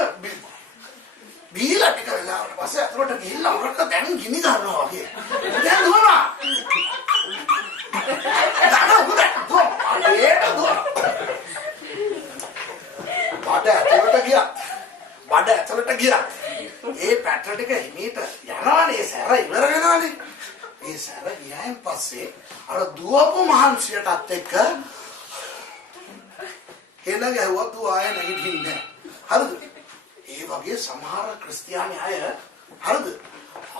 බීලා ටික වෙලාවකට පස්සේ අතට ගිහිල්ලා උරට දැන් ගිනි ගන්නවා වගේ. දැන් දුවනවා. බඩ ඇතුළට ගියා. ඒ පැට්‍රල් ටික හිමීට යනවානේ සැර ඉවර වෙනවානේ. ඒ සැර ගියායින් පස්සේ අර දුවපු මහන්සියටත් එක්ක එන ගැහුවා තු ආය නැගිටින්නේ. හරිද? ඒ වගේ සමහර ක්‍රිස්තියානි අය හරිද?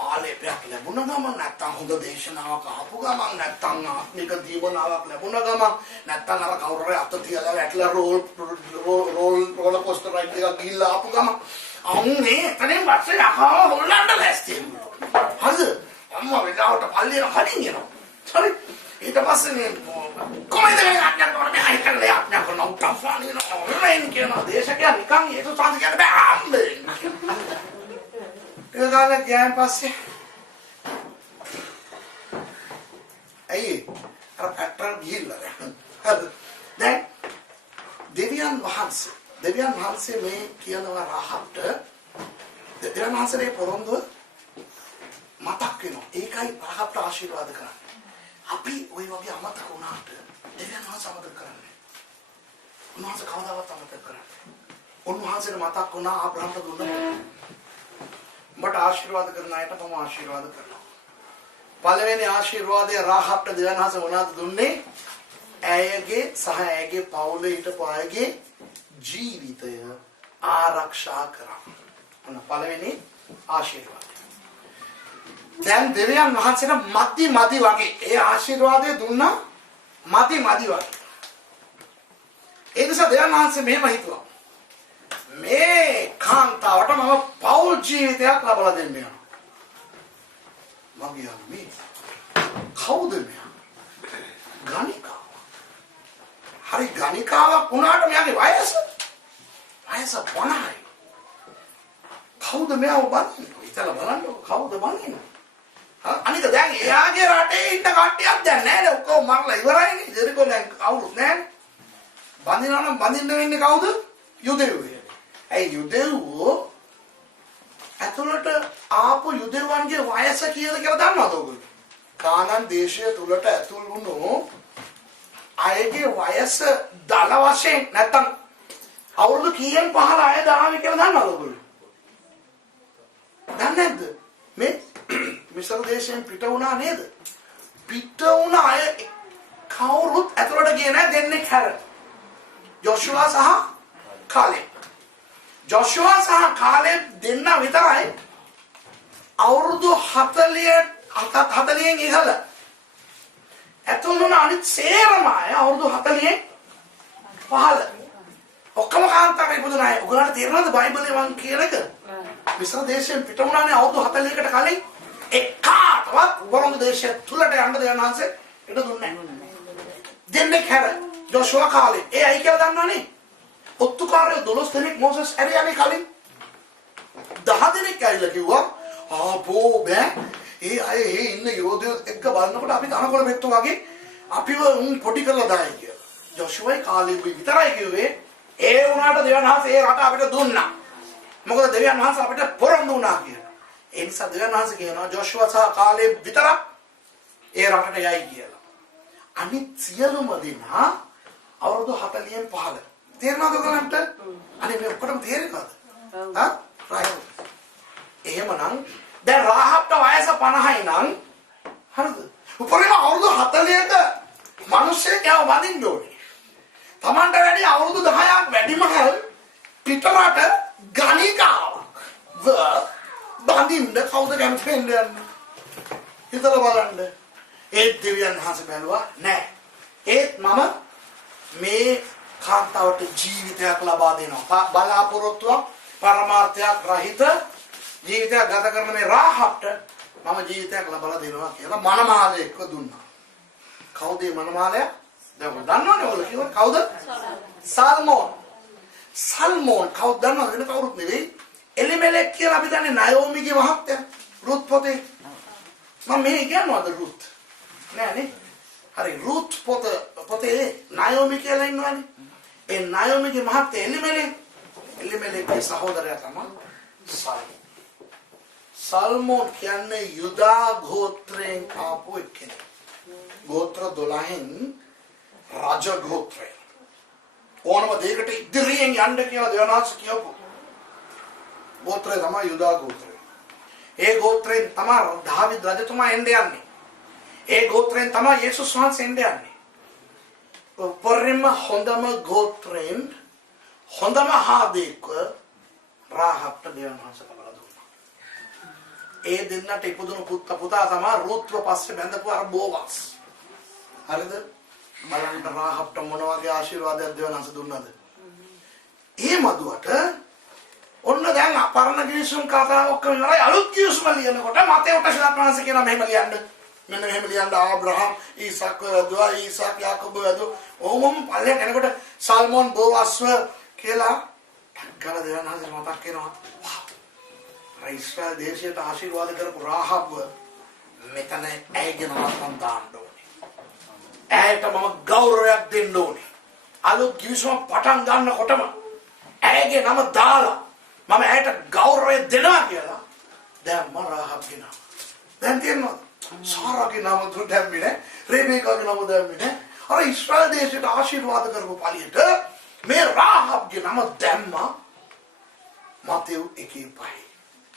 ආලේපයක් ලැබුණ ගමන් නැත්තම් හොඳ දේශනාවක් අහපු ගමන් නැත්තම් ආත්මික දීවනාවක් ලැබුණ ගමන් නැත්තම් අර කවුරු හරි අත තියලා වැටලා රෝල් කොස්ටර් රයිඩ් එකක් ගිහිල්ලා ආපු ගමන් අම්මේ එතනින් පස්සේ යකාව හොල්ලන්න ලෑස්ති. හරිද? අම්මා වෙලාවට පල්ලියට කඩින් යනවා. හරි? ඊට පස්සේ මේ කොහොමද මේ ආඥා කරන්නේ? අයිතලේ ආඥා කරන උත්සාහය නෝ කියන දේශකයා නිකන් ඒක සාධ කියන්න බෑ අම්මේ. ඒ ගානේ ගියන් පස්සේ ඇයි අර පැට්‍රල් ගිහිල්ලා දැන් දෙවියන් වහන්සේ මේ කියනවා රාහබ්ට දෙවියන් වහන්සේ පොරොන්දුව මතක් වෙනවා. ඒකයි රාහබ්ට ආශිර්වාද කරන්නේ. අපි ওই වගේ අමතක වුණාට දෙවියන් වහන්සේ අමතක කරන්නේ. උන්වහන්සේ කවදාවත් අමතක කරන්නේ. උන්වහන්සේට මතක් වුණා ආබ්‍රහම්ට දුන්නා. මට ආශිර්වාද කරන අයට මම ආශිර්වාද කරනවා. පළවෙනි ආශිර්වාදය රාහබ්ට දෙවියන් වහන්සේ මොනවද දුන්නේ? ඇයගේ සහ ඇයගේ පවුලේ හිටපු අයගේ ජීවිතය ආරක්ෂා කරා. මොන පළවෙනි ආශිර්වාදය. දැන් දෙවියන් වහන්සේට මදි වගේ ඒ ආශිර්වාදය දුන්නා මදි වගේ. ඒ නිසා දෙවියන් වහන්සේ මෙහෙම හිතුවා. මේ කාන්තාවට මම පෞල් ජීවිතයක් ලබා දෙන්න යනවා. මගේ අම්මේ කවුද මෙයා? ගණිකාව. හරි ගණිකාවක් වුණාට මෙයාගේ වයස 50යි. කවුද මෙයා බන්නේ? ඉතලා බලන්න කවුද බන්නේ? අනික දැන් එයාගේ රටේ ඉන්න කට්ටියක් දැන් නැහැ නේ ඔක්කොම මරලා ඉවරයිනේ. ජෙරිකෝ දැන් කවුරුත් නැහැ. බඳිනවා නම් බඳින්න වෙන්නේ කවුද? යුදෙව්වෝ. ඒ යුදෙව්වෝ ඇතුළට ආපු යුදෙව්වන්ගේ වයස කියලා දන්නවද ඔයගොල්ලෝ? කානන් දේශය තුලට ඇතුල් වුණු අයගේ වයස දල වශයෙන් නැත්තම් අවුරුදු කීයෙන් පහළ අය දානවා කියලා දන්නවද ඔයගොල්ලෝ? දන්නේ නැද්ද? මේ මිස්ර දේශයෙන් පිට වුණා නේද? පිට වුණ අය කවුරුත් ඇතුළට ගියේ නැහැ දෙන්නේ හැර. ජොෂුවා සහ කාලෙබ්. ජොෂුවා සහ කාලෙබ් දෙන්න විතරයි අවුරුදු 40න් ඉහළ. ඇතුළු වුණ අනිත් සේරම අය අවුරුදු 40න් පහළ. ඔක්කොම කාන්තාරේ ඉපදුන අය. ඔයගොල්ලන්ට තේරෙනවද බයිබලේ වන් කියන එක? මිස්ර දේශයෙන් පිට වුණානේ අවුරුදු 40කට කලින්. එකාටවත් වරොන්දු දේශය තුලට යන්න දෙන්න නැන්සේ ඉඩ දුන්නේ නැහැ. දෙන්නේ හැර ජොෂුවා කාලේ. ඒ අය කියලා දන්නවනේ. ඔත්තුකාරයෝ 12 දෙනෙක් මොසස් ඇරියානේ කලින්. 10 දෙනෙක් ඇවිල්ලා කිව්වා ආපෝ බෑ. ඒ අය ඒ ඉන්න යෝධයෝ එක්ක බලනකොට අපි තනකොළ මෙත්තු වගේ අපිව පොඩි කරලා දායි කියලා. ජොෂුවයි කාලෙබුයි විතරයි කිව්වේ ඒ වුණාට දෙවියන් වහන්සේ ඒ රට අපිට දුන්නා. මොකද දෙවියන් වහන්සේ අපිට පොරොන්දු වුණා කියලා. ඒ නිසා දෙවියන් වහන්සේ කියනවා ජොෂුවා සහ කාලෙබ් විතරක් ඒ රටට යයි කියලා. අනිත් සියලුම දෙනා අවුරුදු 40න් පහළ. තේරෙනවද ඔයගලන්ට? අනේ මේ ඔක්කොටම තේරෙනවද? හා? රයිට්. එහෙමනම් දැන් රාහබ්ට වයස 50යි නම් හරිද? උපරිම අවුරුදු 40ක මිනිස්සෙක් යව වදින්න ඕනේ. Tamanට වැඩි අවුරුදු 10ක් වැඩිමහල් පිටරට ගණිකාවක් බඳින්න කවුද කැමති වෙන්නේ? හිතලා බලන්න. ඒ දෙවියන් වහන්සේ බැලුවා නෑ. ඒත් මම මේ කාන්තාවට ජීවිතයක් ලබා දෙනවා. බලාපොරොත්තුවක් පරමාර්ථයක් රහිත ජීවිතයක් ගත කරන මේ රාහබ්ට මම ජීවිතයක් ලබා දෙනවා කියලා මනමාලයෙක්ව දුන්නා. කවුද මේ මනමාලයා? දැන් දන්නවනේ ඔයගොල්ලෝ කිව්වොත් කවුද? සල්මෝන්. සල්මෝන් කවුද දන්නවද? වෙන කවුරුත් නෙවෙයි. එලිමෙලෙක් කියලා අපි දන්නේ නයෝමිගේ මහත්තයා. රුත් පොතේ. මම මේ කියනවාද රුත්? නෑනේ. හරි රුත් පොතේ නයෝමි කියලා ඉන්නවනේ. ඒ නයෝමිගේ මහත්තයා එලිමෙලෙක්ගේ සහෝදරයා තමයි සල්මෝන්. සල්මෝන් කියන්නේ යුදා ගෝත්‍රයෙන් ආපු එක්කෙනෙක්. ගෝත්‍ර 12න් රාජ ගෝත්‍රය. ඕනම දෙයකට ඉදිරියෙන් යන්න කියලා දෙවනාස් කියපු ගෝත්‍රය තමයි යුදා ගෝත්‍රය. ඒ ගෝත්‍රයෙන් තමයි දාවිද් රජතුමා එන්නේ යන්නේ. ඒ ගෝත්‍රයෙන් තමයි යේසුස් වහන්සේ එන්නේ යන්නේ. උපරිම හොඳම ගෝත්‍රයෙන් හොඳම හාදෙක රාහබ්ට දෙවනාස් ඒ දෙන්නට ඉපදුණු පුතා තමයි රුත්ව පස්සේ බැඳපු අර බෝවස්. හරිද? බලන්න රාහබ්ට මොන වගේ ආශිර්වාදයක් දෙවනස දුන්නද? ඒ මදුවට ඔන්න දැන් අපරණ කිවිසුම් කතා ඔක්කොම ඉවරයි. අලුත් කිවිසුම ලියනකොට මතේට ශිලාප්‍රාංශ කියන මෙහෙම ලියන්න. මෙන්න මෙහෙම ලියන්න ආබ්‍රහම්, ඊසාක් වැදුවා, ඊසාක් යාකෝබ වැදුවා. ඕමම පල්ලෙන් එනකොට සල්මෝන් බෝවස්ව කියලා ගල දෙවනස මතක් වෙනවා. ඉස්රායල් දේශයට ආශිර්වාද කරපු රාහබ් මෙතන ඇයගෙන මතන් දාන්න ඕනේ. ඇයට මම ගෞරවයක් දෙන්න ඕනේ. අලුත් කිවිසුම පටන් ගන්නකොටම ඇයගේ නම දාලා මම ඇයට ගෞරවය දෙනවා කියලා දැන් මම රාහබ් කියනවා. දැන් තේරෙනවද? සාරාගේ නම දුන්නේ නැහැ. රේබේකාගේ නම දුන්නේ නැහැ. අර ඉස්රායල් දේශයට ආශිර්වාද කරපු පළියට මේ රාහබ්ගේ නම දැම්මා මතෙව් 1:5.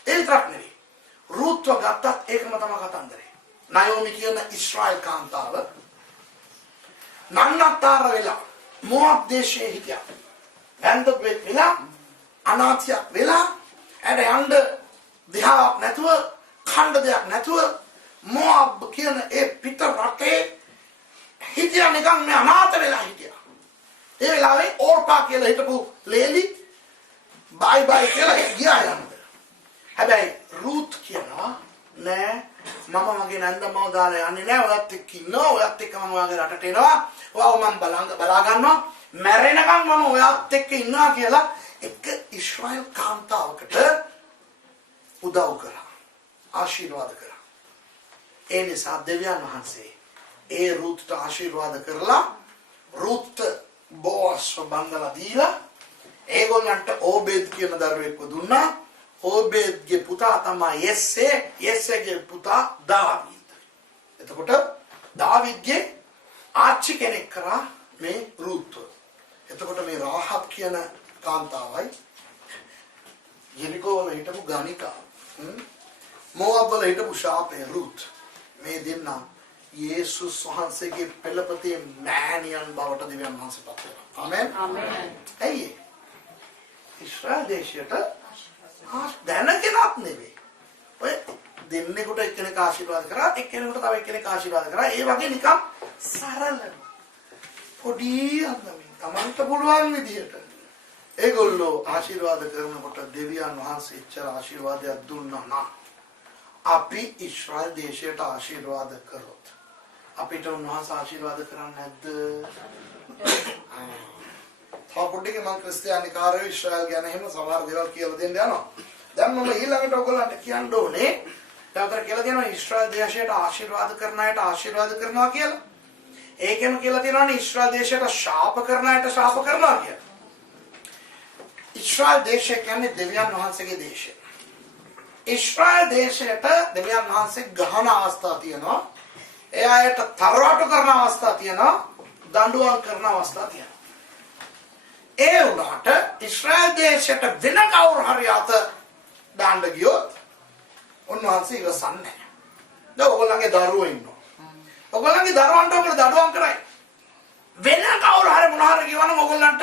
ඒ විතරක් නෙවෙයි. රුත්ව ගත්තත් ඒකම තමයි කතන්දරේ. නයෝමි කියන ඉස්රායල් කාන්තාව නන්නතර වෙලා මො압් දේශයේ හිටියා. වැන්දපෙක් වෙලා අනාථයක් වෙලා ඇඩ යන්න දිහාවක් නැතුව ඛණ්ඩ දෙයක් නැතුව මො압් කියන ඒ පිට රටේ හිටියා නිකන් මේ අනාථ වෙලා හිටියා. ඒ වෙලාවේ ඕර්පා කියලා හිටපු ලේලි බයි බයි කියලා ගියා යන්න. හැබැයි රුත් කියනවා නෑ මම මගේ නන්දමව දාලා යන්නේ නෑ. ඔයත් එක්ක ඉන්නවා. ඔයත් එක්ක මම වගේ රටට එනවා. ඔයාව මම බලා ගන්නවා. මැරෙනකම් මම ඔයත් එක්ක ඉන්නවා කියලා එක ඉස්රායල් කාන්තාවකට උදව් කරා. ආශිර්වාද කරා. ඒ නිසා දෙවියන් වහන්සේ ඒ රුත්ට ආශිර්වාද කරලා රුත් බෝස්ව බංගලා දීලා ඒගොල්ලන්ට ඕබේද් කියන දරුවෙක්ව දුන්නා. ඕබේද්ගේ පුතා තමයි යෙස්සේ. යෙස්සේගේ පුතා දාවිද්. එතකොට දාවිද්ගේ ආච්චි කෙනෙක් කරා මේ රුත්. එතකොට මේ රාහබ් කියන කාන්තාවයි යෙරිකෝ වල හිටපු ගණිකා මොවාබ් වල හිටපු ශාපේ රුත් මේ දෙන්න යේසුස් වහන්සේගේ පෙළපතේ මෑණියන් බවට දෙවියන් වහන්සේ පත් වෙනවා. ආමෙන්. ආමෙන්. ඇයි? ඉස්රායල් දේශයට දැනගෙනත් නෙවෙයි. ඔය දෙන්නෙකුට එක්කෙනෙක් ආශිර්වාද කරා, එක්කෙනෙකුට තව එක්කෙනෙක් ආශිර්වාද කරා. ඒ වගේ නිකම් සරල පොඩි අන්දමින් තමන්ට පුළුවන් විදියට ඒගොල්ලෝ ආශිර්වාද කරනකොට දෙවියන් වහන්සේ ඉච්ඡා ආශිර්වාදයක් දුන්නා නම් අපි ඉස්රායල් දේශයට ආශිර්වාද කරොත් අපිට උන්වහන්සේ ආශිර්වාද කරන්නේ නැද්ද? තාපොඩ්ඩේ මම ක්‍රිස්තියානි කාර්ය ඉස්රායල් ගැන එහෙම සමහර දේවල් කියලා දෙන්න යනවා. දැන් මම ඊළඟට ඔයගොල්ලන්ට කියන්න ඕනේ ඩාක්ටර් කියලා දෙනවා ඉස්රායල් දේශයට ආශිර්වාද කරන අයට ආශිර්වාද කරනවා කියලා. ඒකෙම කියලා තියෙනවානේ ඉස්රායල් දේශයට ශාප කරන අයට ශාප කරනවා කියලා. ඉස්රායල් දේශය කියන්නේ දෙවියන් වහන්සේගේ දේශය. ඉස්රායල් දේශයට දෙවියන් වහන්සේ ගහන අවස්ථා තියෙනවා. ඒ අයට තරවටු කරන අවස්ථා තියෙනවා. දඬුවම් කරන අවස්ථා තියෙනවා. ඒ වුණාට ඉස්රායල් දේශයට වෙන කවුරු හරි අත දාන්න ගියොත් උන්වහන්සේ ඉවසන්නේ නැහැ. දැන් ඔයගොල්ලන්ගේ දරුවෝ ඉන්නවා. ඔයගොල්ලන්ගේ දරුවන්ට ඔයගොල්ලෝ දඬුවම් කරයි. වෙන කවුරු හරි මොන හරි කියවනම් ඔයගොල්ලන්ට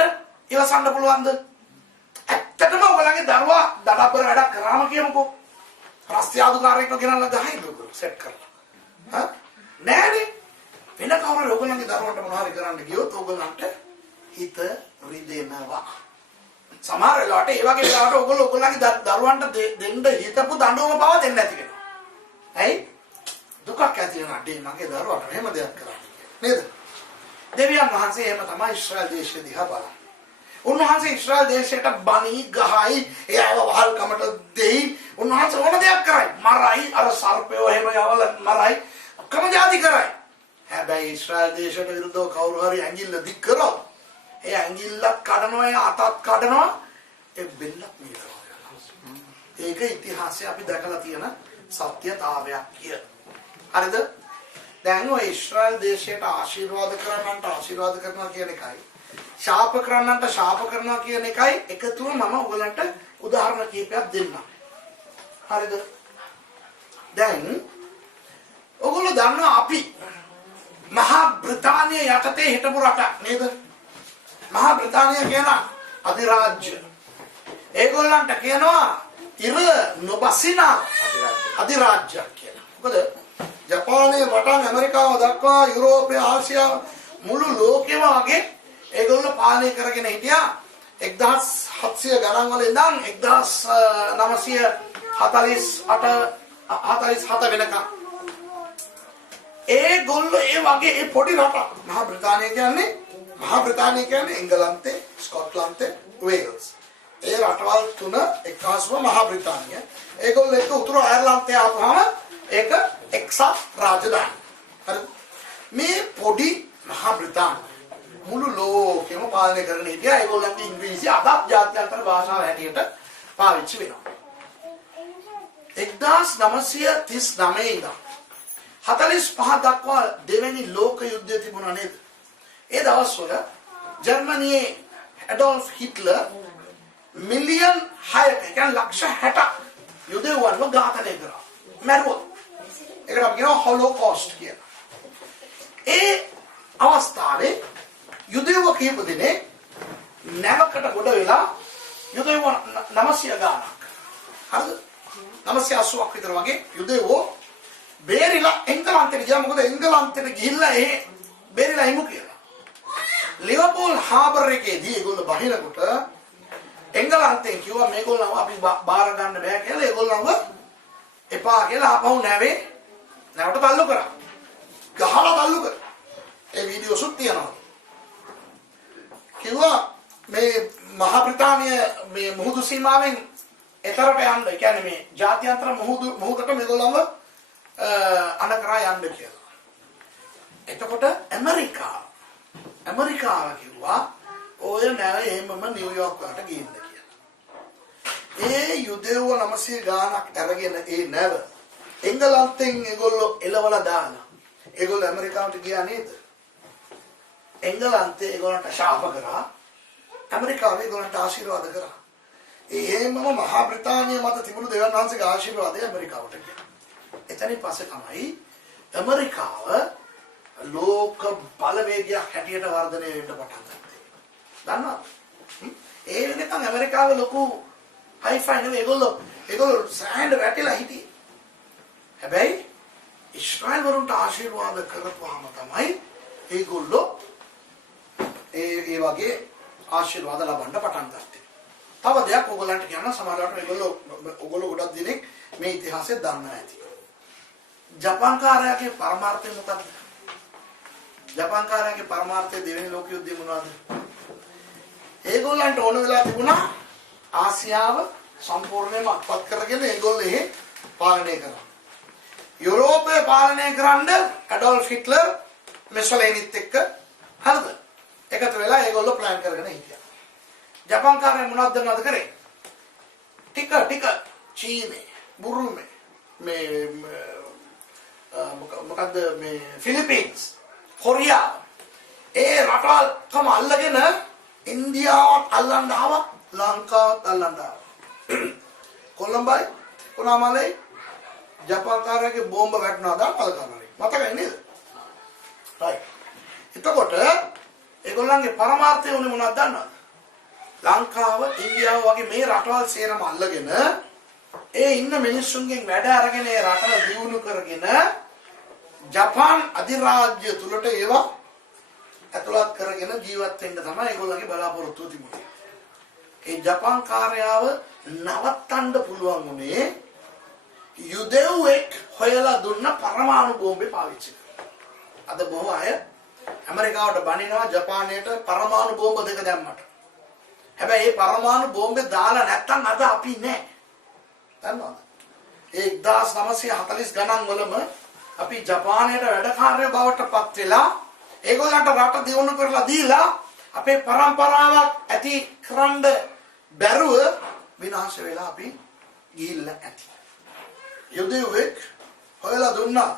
ඉවසන්න පුළුවන්ද? ඇත්තටම ඔයගොල්ලන්ගේ දරුවා දඩබ්බර වැඩක් කරාම කියමුකෝ. රස්තියාදුකාරයෙක්ව ගෙනල්ලා ගහයි සෙට් කරලා. හා? නෑනේ. වෙන කවුරු හරි ඔයගොල්ලන්ගේ දරුවන්ට මොන හරි කරන්න ගියොත් ඔයගොල්ලන්ට හිත රිදෙනවා. සමහර වෙලාවට ඒ වගේ වෙලාවට ඔයගොල්ලෝ ඔයගොල්ලන්ගේ දරුවන්ට දෙන්න හිතපු දඬුවම බව දෙන්න නැති වෙනවා. ඇයි? දුකක් ඇති වෙනවා. ඩේ මගේ දරුවාට එහෙම දෙයක් කරන්නේ නේද? දෙවියන් වහන්සේ එහෙම තමයි ඉස්රායල් දේශය දිහා බලන්නේ. උන්වහන්සේ ඉස්රායල් දේශයට බණී ගහයි එයාව වහල්කමට දෙයි. උන්වහන්සේ ඕන දෙයක් කරයි. මරයි අර සර්පයෝ එහෙම යවල මරයි. ඔක්කොම જાති කරයි. හැබැයි ඉස්රායල් දේශයට විරුද්ධව කවුරු හරි ඇඟිල්ල දික් කරොත් ඒ ඇඟිල්ලක් කඩනවා, ඒ අතත් කඩනවා, ඒ බෙල්ලක් මිදනවා. ඒක ඉතිහාසයේ අපි දැකලා තියෙන සත්‍යතාවයක් කිය. හරිද? දැන් ඔය ඉස්රායල් දේශයට ආශිර්වාද කරනන්ට ආශිර්වාද කරනවා කියන එකයි, ශාප කරනන්ට ශාප කරනවා කියන එකයි එකතුව මම ඔයගලන්ට උදාහරණ කීපයක් දෙන්නම්. හරිද? දැන් ඔයගොල්ලෝ දන්නවා අපි මහා බ්‍රිතාන්‍ය යටතේ හිටපු රටක් නේද? මහා බ්‍රිතාන්‍ය කියන අධිරාජ්‍ය. ඒගොල්ලන්ට කියනවා ඉර නොබසින අධිරාජ්‍යයක් කියලා. මොකද ජපානයේ වටන් ඇමරිකාව දක්වා යුරෝපය ආසියාව මුළු ලෝකෙම වගේ ඒගොල්ලෝ පාලනය කරගෙන හිටියා 1700 ගණන් වල ඉඳන් 1947 වෙනකම්. ඒගොල්ලෝ ඒ වගේ ඒ පොඩි රටක් මහා බ්‍රිතාන්‍ය කියන්නේ එංගලන්තේ, ස්කොට්ලන්තේ, වේල්ස්. ඒ රටවල් තුන එක්කාසුව මහා බ්‍රිතාන්‍ය. ඒගොල්ලෝ එක උතුරු අයර්ලන්තේ ආවම ඒක එක්සත් රාජධානි. හරි. මේ පොඩි මහා බ්‍රිතාන්‍ය මුළු ලෝකෙම පාලනය කරගෙන හිටියා. ඒගොල්ලන්ගේ ඉංග්‍රීසි අදත් ජාත්‍යන්තර භාෂාව හැටියට පාවිච්චි වෙනවා. 1939 ඉඳන් 45 දක්වා දෙවෙනි ලෝක යුද්ධය තිබුණා නේද? ඒ දවස්වල ජර්මනියේ ඇඩෝල්ෆ් හිට්ලර් මිලියන් 6ක කියන්නේ ලක්ෂ 60ක් යුදෙව්වන්ව ඝාතනය කරා. මැරුවා. ඒකට අපි කියනවා හොලෝකෝස්ට් කියලා. ඒ අවස්ථාවේ යුදෙව්ව කීප දෙනෙක් නැවකට ගොඩ වෙලා යුදෙව්ව 900 ගාණක්. හරිද? 980ක් විතර වගේ යුදෙව්වෝ බේරිලා එංගලන්තෙට ගියා. මොකද එංගලන්තෙට ගිහිල්ලා ඒ බේරිලා හිමු කියලා. ලිවර්පූල් හාබර් එකේදී ඒගොල්ලෝ බහිනකොට එංගලන්තෙන් කිව්වා මේගොල්ලන්ව අපි බාර ගන්න බෑ කියලා. ඒගොල්ලන්ව එපා කියලා ආපහු නැවට තල්ලු කරා. ගහලා තල්ලු කරා. ඒ වීඩියෝසුත් තියෙනවා. කිව්වා මේ මහා බ්‍රිතාන්‍ය මේ මුහුදු සීමාවෙන් එතරට යන්න. ඒ කියන්නේ මේ ජාත්‍යන්තර මුහුදට මේගොල්ලන්ව අනකරා යන්න කියලා. එතකොට ඇමරිකාව කිව්වා ඔය නැව එහෙමම නිව්යෝක් වලට ගිහින් කියලා. ඒ යුදෙව්ව 900 ගාණක් අරගෙන ඒ නැව එංගලන්තෙන් ඒගොල්ලෝ එලවලා දාලා ඒගොල්ලෝ ඇමරිකාවට ගියා නේද? එංගලන්තේ ඒගොල්ලන්ට ශාප කරා. ඇමරිකාවේ ඒගොල්ලන්ට ආශිර්වාද කරා. එහෙමම මහා බ්‍රිතාන්‍ය මත තිබුණු දෙවියන් වහන්සේගේ ආශිර්වාදය ඇමරිකාවට ගියා. එතනින් පස්සේ තමයි ඇමරිකාව ලෝක බලවේගයක් හැටියට වර්ධනය වෙන්න පටන් ගත්තේ. දන්නවද? ඒ වෙනකන් ඇමරිකාව ලොකු හයිෆයි නෙවෙයි. ඒගොල්ලෝ සෑහෙන වැටිලා හිටියේ. හැබැයි ඊශ්‍රායල් වරුන්ට ආශිර්වාද කරපුවාම තමයි ඒගොල්ලෝ ඒ වගේ ආශිර්වාද ලබන්න පටන් ගත්තේ. තව දෙයක් ඔයගොල්ලන්ට කියන්න සමහරවිට ඔයගොල්ලෝ ගොඩක් දිනෙක මේ ඉතිහාසය දන්නේ නැති. ජපාන්කාරයාගේ පරමාර්ථය මොකක්ද? ජපාන්කාරයාගේ පරමාර්ථය දෙවෙනි ලෝක යුද්ධය මොනවද? ඒගොල්ලන්ට ඕන වෙලා තිබුණා ආසියාව සම්පූර්ණයෙන්ම අත්පත් කරගෙන ඒගොල්ලෝ එහෙ පාලනය කරා. යුරෝපය පාලනය කරන්න ඇඩෝල්ෆ් හිට්ලර් මෙසොලිනිත් එක්ක හරිද? එකතු වෙලා ඒගොල්ලෝ ප්ලෑන් කරගෙන හිටියා. ජපාන්කාරයා මොනවද දන්නවද කරේ? ටික චීනේ, බුරුමේ, මොකද්ද මේ ෆිලිපීන්ස්, කොරියා ඒ රටවල්කම අල්ලගෙන ඉන්දියාවත් අල්ලන්න ආවා, ලංකාවත් අල්ලන්න ආවා. කොළඹයි කොනාමලයි ජපාන්කාරයාගේ බෝම්බ වැටුණා දා පළකරනේ. මතකයි නේද? right. එතකොට ඒගොල්ලන්ගේ පරමාර්ථය උනේ මොනවද දන්නවද? ලංකාව, ඉන්දියාව වගේ මේ රටවල් සේරම අල්ලගෙන ඒ ඉන්න මිනිස්සුන්ගෙන් වැඩ අරගෙන ඒ රටවල් දියුණු කරගෙන ජපාන් අධිරාජ්‍ය තුලට ඒවා ඇතුළත් කරගෙන ජීවත් වෙන්න තමයි ඒගොල්ලන්ගේ බලාපොරොත්තුව තිබුණේ. ඒ ජපාන් කාර්යාව නවත්තන්න පුළුවන් උනේ යුදෙව්වෙක් හොයලා දුන්න පරමාණු බෝම්බේ පාවිච්චි කරලා. අද බොහෝ අය ඇමරිකාවට බනිනවා ජපානයට පරමාණු බෝම්බ දෙක දැම්මට. හැබැයි මේ පරමාණු බෝම්බේ දාලා නැත්තම් අද අපි නෑ. දන්නවද? ඒ 1940 ගණන් වලම අපි ජපානයට වැඩකාරයෝ බවට පත් වෙලා ඒගොල්ලන්ට රට දියුණු කරලා දීලා අපේ પરම්පරාවක් ඇති කරන්න බැරුව විනාශ වෙලා අපි ගිහිල්ලා ඇති. යුදෙව්වෙක් හොයලා දුන්නා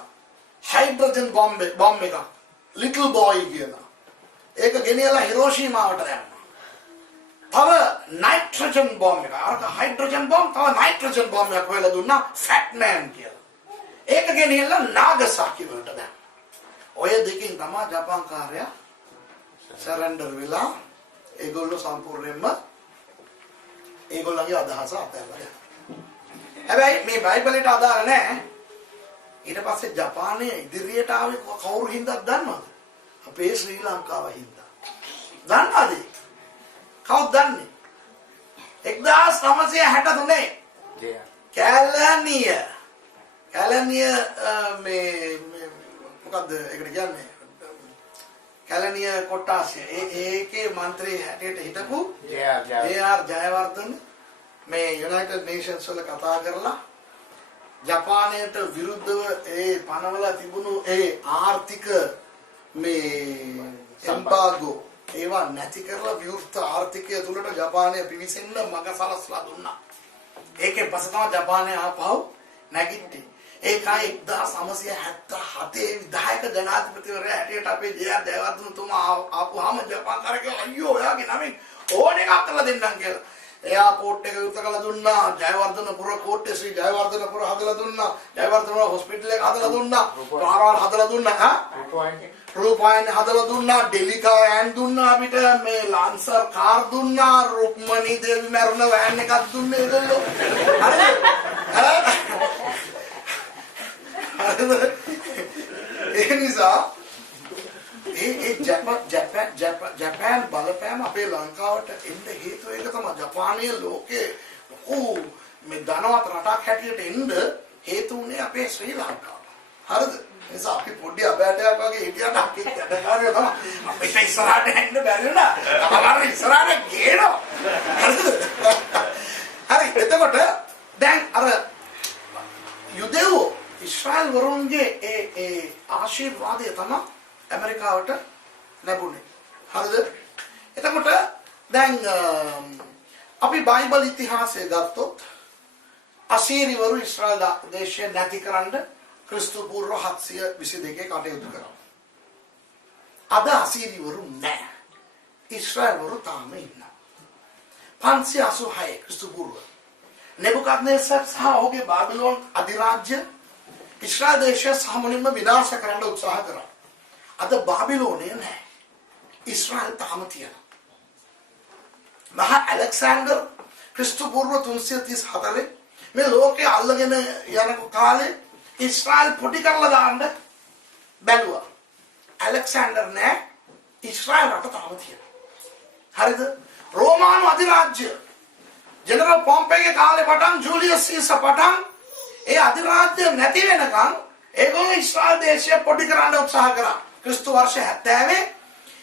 හයිඩ්‍රජන් බෝම්බ එක ලිටල් බෝයි කියලා. ඒක ගෙනියලා හිරෝෂිමාවට දැම්මා. තව නයිට්‍රජන් බෝම්බ එක. අර හයිඩ්‍රජන් බෝම්බ තව නයිට්‍රජන් බෝම්බ එකක් හොයලා දුන්නා ෆැට් මෑන් කියලා. ඒක ගෙනියලා නාගසාකි වලට දැම්මා. ඔය දෙකෙන් තමයි ජපාන් කාර්යය සරෙන්ඩර් වෙලා ඒගොල්ලෝ සම්පූර්ණයෙන්ම ඒගොල්ලන්ගේ අදහස අතහැරලා. හැබැයි මේ බයිබලයට අදාළ නැහැ. ඊට පස්සේ ජපානයේ ඉදිරියට ආවේ කවුරු හින්දාද දන්නවද? අපේ ශ්‍රී ලංකාව හින්දා. දන්නවද? කවුද දන්නේ? 1963 කැලණිය මේ මොකද්ද ඒකට කියන්නේ? කැලණිය කොට්ටාසය. ඒකේ മന്ത്രി හැටියට හිටපු ජේ.ආර්. ජයවර්ධන මේ යුනයිටඩ් නේෂන්ස් වල කතා කරලා ජපානයට විරුද්ධව ඒ පනවලා තිබුණු ඒ ආර්ථික මේ එම්බාගෝ ඒවා නැති කරලා විවෘත ආර්ථිකය තුලට ජපානය පිවිසෙන්න මඟ සලස්ලා දුන්නා. ඒකෙන් පස්සේ තමයි ජපානය ආපහු නැගිට්ටේ. ඒකයි 1977 විධායක ජනාධිපතිවරයා හැටියට අපේ ජේ.ආර්. ජයවර්ධනතුමා ආපුවාම ජපාන් කාර්යය අයියෝ ඔයාගේ නමින් ඕන එකක් කරලා දෙන්නම් කියලා. එයාපෝට් එක විවෘත කරලා දුන්නා. ජයවර්ධනපුර කෝට්ටේ ශ්‍රී ජයවර්ධනපුර හදලා දුන්නා. ජයවර්ධනපුර හොස්පිටල් එක හදලා දුන්නා. පාරවල් හදලා දුන්නා. රූපවාහිනී හදලා දුන්නා. ඩෙලිකා වෑන් දුන්නා අපිට. මේ ලාන්සර් කාර් දුන්නා. රුක්මනී දේවි මරුණ වෑන් එකක් දුන්නේ ඒගොල්ලෝ. හරිද? ඒ නිසා ජපාන් බලපෑම අපේ ලංකාවට එන්න හේතුව ඒක තමයි. ජපානයේ ලෝකේ ලොකු මේ ධනවත් රටක් හැටියට එන්න හේතු උනේ අපේ ශ්‍රී ලංකාව. හරිද? නිසා අපි පොඩි අබෑටයක් වගේ හිටියට අපි වැඩකාරයෝ තමයි. අපිට ඉස්සරහට එන්න බැරි වුණා. අපලර ඉස්සරහට ගේනවා. හරිද? හරි. එතකොට දැන් අර යුදෙව්වෝ ඉස්රායල් වරුන්ගේ ඒ ආශිර්වාදය තමයි ඇමරිකාවට ලැබුණේ. හරිද? එතකොට දැන් අපි බයිබල් ඉතිහාසය ගත්තොත් අසීරිවරු ඉස්රායල් දේශය නැතිකරන්න ක්‍රිස්තු පූර්ව 722 කටයුතු කරා. අද අසීරිවරු නැහැ. ඉස්රායල් වරු තාම ඉන්නවා. 586 ක්‍රිස්තු පූර්ව नेबुकदनेसर සහ ඔහුගේ බාබිලෝන් අධිරාජ්‍ය ඉස්රායල් දේශය සාමුනින්ම විනාශ කරන්න උත්සාහ කරා. අද බාබිලෝනේ නැහැ. ඉස්රායල් තාම තියෙනවා. මහා ඇලෙක්සැන්ඩර් ක්‍රිස්තු පූර්ව 334 මේ ලෝකේ අල්ලගෙන යන කාලේ ඉස්රායල් පොඩි කරලා දාන්න බැලුවා. ඇලෙක්සැන්ඩර් නෑ ඉස්රායල් රට තාම තියෙනවා. හරිද? රෝමානු අධිරාජ්‍ය ජෙනරල් පොම්පේගේ කාලේ පටන් ජූලියස් සීසර් පටන් ඒ අධිරාජ්‍ය නැති වෙනකන් ඒගොල්ලෝ ඉස්රායල් දේශය පොඩි කරන්න උත්සාහ කරා. ක්‍රිස්තු වර්ෂ 70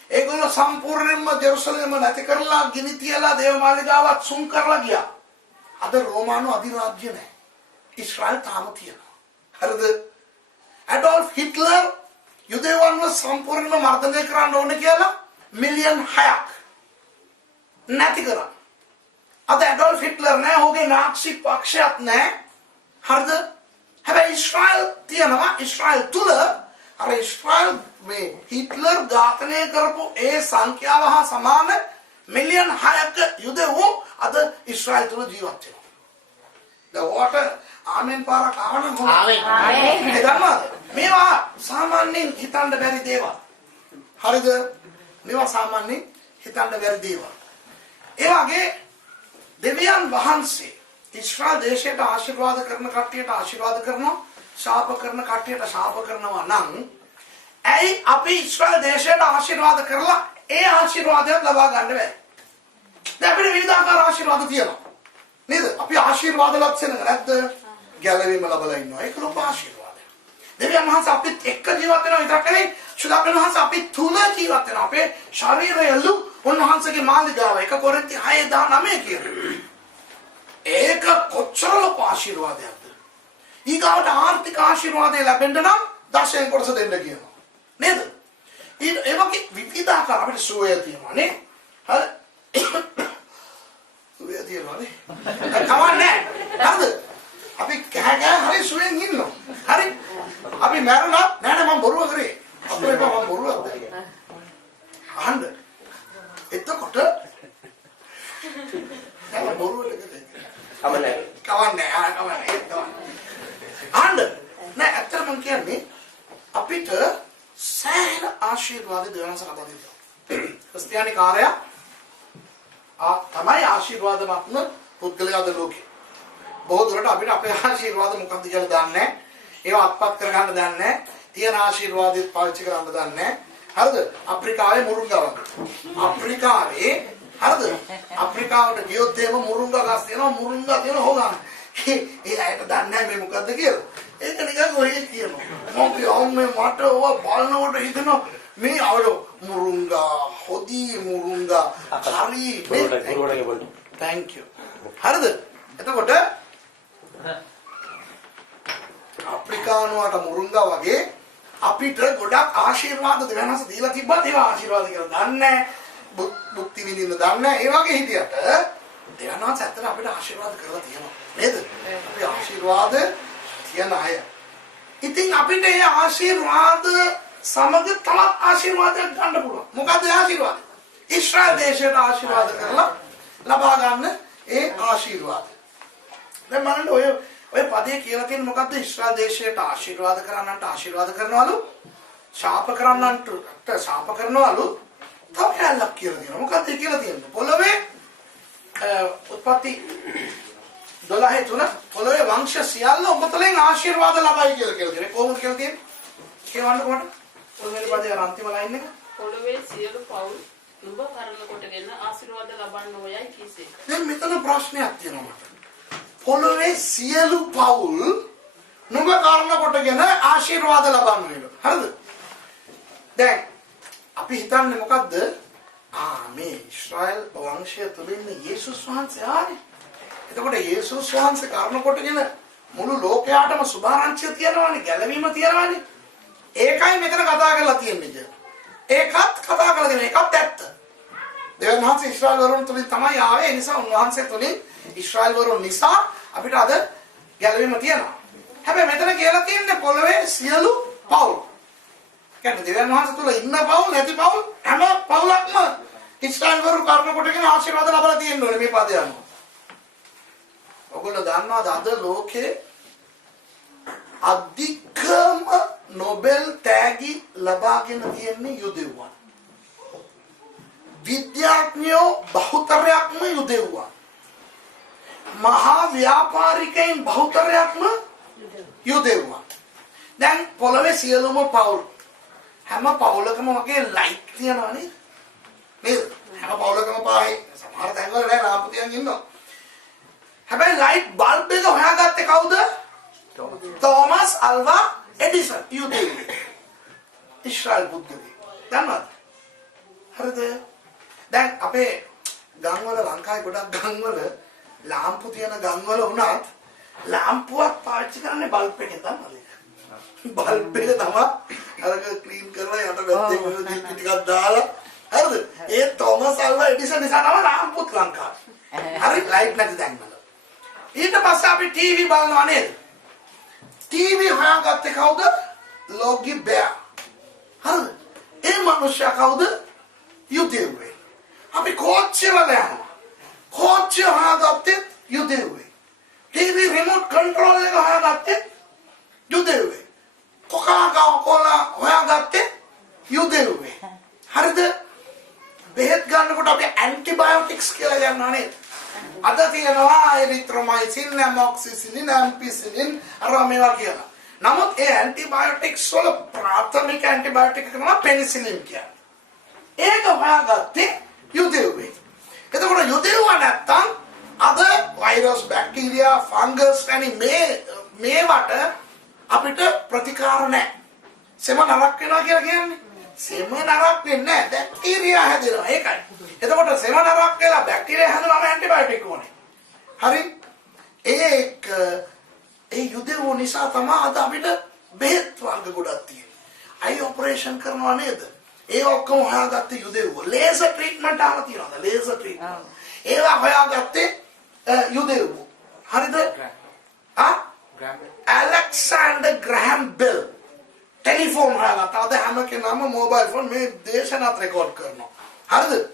ඒගොල්ලෝ සම්පූර්ණයෙන්ම ජෙරුසලම නැති කරලා ගිනි තියලා දේවමාලිගාවත් සුන් කරලා ගියා. අද රෝමානු අධිරාජ්‍ය නැහැ. ඉස්රායල් තාම තියෙනවා. හරිද? ඇඩෝල්ෆ් හිට්ලර් යුදෙවන්ව සම්පූර්ණයෙන්ම මර්ධනය කරන්න ඕනේ කියලා මිලියන් 6ක් නැති කරා. අද ඇඩෝල්ෆ් හිට්ලර් නෑ, ඔහුගේ නාට්සි පක්ෂයක් නෑ. හරිද? හැබැයි ඉස්රායල් තියෙනවා. ඉස්රායල් තුල අර ඉස්රායල් මේ හිට්ලර් ඝාතනය කරපු ඒ සංඛ්‍යාව හා සමාන මිලියන් 6ක යුදෙවෝ අද ඉස්රායල් තුල ජීවත් වෙනවා. දැන් ඔයාට ආමෙන් පාරක් ආවනම් ආමෙන්. මේවා සාමාන්‍යයෙන් හිතන්න බැරි දේවල්. හරිද? මේවා සාමාන්‍යයෙන් හිතන්න බැරි දේවල්. ඒ වගේ දෙවියන් වහන්සේ ඉස්රායල් දේශයට ආශිර්වාද කරන කට්ටියට ආශිර්වාද කරනවා, ශාප කරන කට්ටියට ශාප කරනවා නම් ඇයි අපි ඉස්රායල් දේශයට ආශිර්වාද කරලා ඒ ආශිර්වාදයක් ලබා ගන්න බැහැ? දැන් අපිට විවිධාකාර ආශිර්වාද තියෙනවා. නේද? අපි ආශිර්වාද ලක්ෂණ නැද්ද? ගැලවීම ලැබලා ඉන්නවා. ඒක ලොකු ආශිර්වාදයක්. දෙවියන් වහන්සේ අපිත් එක්ක ජීවත් වෙනවා විතරක් නෙවෙයි, සුදාපන වහන්සේ අපිත් තුල ජීවත් වෙනවා. අපේ ශරීරයලු උන්වහන්සේගේ මාලිගාව 1 කොරින්ති 6:19 කියනවා. ඒක කොච්චර ලොකු ආශිර්වාදයක්ද? ඊගාවට ආර්ථික ආශිර්වාදය ලැබෙන්න නම් දශයෙන් කොටස දෙන්න කියනවා. නේද? ඒ වගේ විවිධාකාර අපිට සුවය තියෙනවා නේ. හරි? සුවය තියෙනවා නේ. කවන්නේ. හරිද? අපි කෑ හරි සුවයෙන් ඉන්නවා. හරි? අපි මැරුණා නෑ මම බොරුව කරේ. අපේ මම බොරුවක් දැක්කේ. අහන්න. එතකොට මම බොරුවට කරේ. කවන්නේ. අහන්න. නෑ ඇත්තටම මම කියන්නේ අපිට සෑහෙන ආශිර්වාද දෙවනස කතා දෙනවා. ක්‍රිස්තියානි කාර්යය තමයි ආශිර්වාදමත්ම පුද්ගලයාද ලෝකේ. බොහෝ දුරට අපිට අපේ ආශිර්වාද මොකක්ද කියලා දන්නේ නැහැ. ඒවා අත්පත් කරගන්න දන්නේ නැහැ. තියෙන ආශිර්වාදෙත් පාවිච්චි කරන්න දන්නේ නැහැ. හරිද? අප්‍රිකාවේ මුරුංගාවක්. අප්‍රිකාවේ හරිද? අප්‍රිකාවට ගියොත් එහෙම මුරුංගා ගස් තියෙනවා, මුරුංගා තියෙනවා හොගන්න. ඒ අයට දන්නේ නැහැ මේ මොකද්ද කියලා. ඒක නිකන් ඔය කියනවා. මම කියන්නේ මට ඔය බලනකොට හිතෙනවා මේ අවල මුරුංගා, හොදි මුරුංගා, හරි. thank you. හරිද? එතකොට අප්‍රිකානුවට මුරුංගා වගේ අපිට ගොඩක් ආශිර්වාද දෙවනස දීලා තිබ්බත් ඒවා ආශිර්වාද කියලා දන්නේ නැහැ. බුද්ධි විඳින්න දන්නේ නැහැ. ඒ වගේ හිටියට දෙවනස ඇත්තට අපිට ආශිර්වාද කරලා තියෙනවා. නේද? අපි ආශිර්වාද තියන අය. ඉතින් අපිට මේ ආශිර්වාද සමග තවත් ආශිර්වාදයක් ගන්න පුළුවන්. මොකද ආශිර්වාද? ඉස්රායල් දේශයට ආශිර්වාද කරලා ලබා ගන්න ඒ ආශිර්වාද. දැන් බලන්න ඔය පදේ කියලා තියෙන මොකද්ද? ඉස්රායල් දේශයට ආශිර්වාද කරන්නන්ට ආශිර්වාද කරනවලු, ශාප කරන්නන්ට ශාප කරනවලු. තව කැලක් කියලා තියෙනවා. මොකද්ද කියලා තියෙන්නේ? පොළවේ උත්පත්ති 12:3 පොළවේ වංශ සියල්ල ඔබතුලෙන් ආශිර්වාද ලබයි කියලා තියෙනවා. කොහොමද කියලා තියෙන්නේ? කියවන්න කොහොමද? පොළවේ පදේ අන්තිම ලයින් එක. පොළවේ සියලු පවුල් නුඹ කරන කොටගෙන ආශිර්වාද ලබන්න ඕයයි කීසේ. දැන් මෙතන ප්‍රශ්නයක් තියෙනවා මට. පොළවේ සියලු පවුල් නුඹ කරන කොටගෙන ආශිර්වාද ලබන්න වෙනවා. හරිද? දැන් අපි හිතන්නේ මොකද්ද? මේ ඉස්රායල් වංශය තුලින් යේසුස් වහන්සේ ආනේ. එතකොට යේසුස් වහන්සේ කරන කොටගෙන මුළු ලෝකයාටම සුභාරංචිය තියනවානේ, ගැලවීම තියනවානේ. ඒකයි මෙතන කතා කරලා තියෙන්නේ. ඒකත් කතා කරලා තියෙන එකත් ඇත්ත. දෙවියන් වහන්සේ ඉස්රායල් වරුන් තුලින් තමයි ආවේ. ඒ නිසා උන්වහන්සේ තුලින් ඉස්රායල් වරුන් නිසා අපිට අද ගැලවීම තියෙනවා. හැබැයි මෙතන කියලා තියෙන්නේ පොළවේ සියලු පවුල්. කියන්නේ දෙවියන් වහන්සේ තුල ඉන්න පවුල් නැති පවුල් හැම පවුලක්ම ඉස්රායල් වරු කර්ණ කොටගෙන ආශිර්වාද ලබලා තියෙන්න ඕනේ මේ පදේ අනුව. ඔයගොල්ලෝ දන්නවද අද ලෝකේ අධිකම නොබෙල් තෑගි ලබාගෙන තියෙන්නේ යුදෙව්වන්. විද්‍යාඥයෝ බහුතරයක්ම යුදෙව්වන්. මහා ව්‍යාපාරිකයන් බහුතරයක්ම යුදෙව්වන්. දැන් පොළවේ සියලුම පවුල් හැම පවුලකම වගේ ලයිට් තියනවා නේද? නේද? හැම පවුලකම පායි සමහර තැන්වල නෑ ලාම්පු තියන් ඉන්නවා. හැබැයි ලයිට් බල්බ් එක හොයාගත්තේ කවුද? තෝමස් අල්වා එඩිසන් යුදෙව්වේ. ඉස්රායල් පුද්ගලයෙක්. දන්නවද? හරිද? දැන් අපේ ගම්වල ලංකාවේ ගොඩක් ගම්වල ලාම්පු තියන ගම්වල වුණත් ලාම්පුවක් පාවිච්චි කරන්නේ බල්බ් එකෙන් දන්නවද? බල්බ් එක තමයි අරක ක්ලීන් කරලා යට වැත්තේ වල දිල් ටිකක් දාලා හරිද? ඒ තෝමස් අල්වා එඩිසන් නිසා තමයි ලාම්පුත් ලංකාවේ. හරි ලයිට් නැති තැන්වල. ඊට පස්සේ අපි ටීවී බලනවා නේද? ටීවී හොයාගත්තේ කවුද? ලෝගි බෑ. හරිද? ඒ මිනිස්සයා කවුද? යුදෙව්වේ. අපි කෝච්චිය වල යනවා. කෝච්චිය හොයාගත්තේ යුදෙව්වේ. ටීවී රිමෝට් කන්ට්‍රෝල් එක හොයාගත්තේ යුදෙව්වේ. කොකාකෝලා හොයාගත්තේ යුදෙව්වේ. හරිද? බෙහෙත් ගන්නකොට අපි ඇන්ටිබයොටික්ස් කියලා ගන්නවා නේද? අද තියෙනවා එරිත්‍රොමයිසින්, ඇමොක්සිසිලින්, ඇම්පිසිලින් අරවා මේවා කියලා. නමුත් ඒ ඇන්ටිබයොටික්ස් වල ප්‍රාථමික ඇන්ටිබයොටික් එක තමයි පෙනිසිලින් කියන්නේ. ඒක හොයාගත්තේ යුදෙව්වේ. එතකොට යුදෙව්වා නැත්තම් අද වෛරස්, බැක්ටීරියා, ෆංගස් වැනි මේවට අපිට ප්‍රතිකාර නැහැ. සෙම නරක් වෙනවා කියලා කියන්නේ. සෙම නරක් වෙන්නේ නැහැ. බැක්ටීරියා හැදෙනවා. ඒකයි. එතකොට සෙම නරක් වෙලා බැක්ටීරියා හැදෙනවාම ඇන්ටිබයොටික් ඕනේ. හරි? ඒ යුදෙව්ව නිසා තමයි අද අපිට බෙහෙත් වර්ග ගොඩක් තියෙන්නේ. අයි ඔපරේෂන් කරනවා නේද? ඒ ඔක්කොම හොයාගත්තේ යුදෙව්ව. ලේසර් ට්‍රීට්මන්ට් ආව තියෙනවා. Laser treatment. ඒවා හොයාගත්තේ යුදෙව්ව. හරිද? ඇලෙක්සැන්ඩර් ග්‍රැහම් බෙල් ටෙලිෆෝන් හොයාගත්තා. අද හැම කෙනාම මොබයිල් ෆෝන් මේ දේශනාත් රෙකෝඩ් කරනවා. හරිද?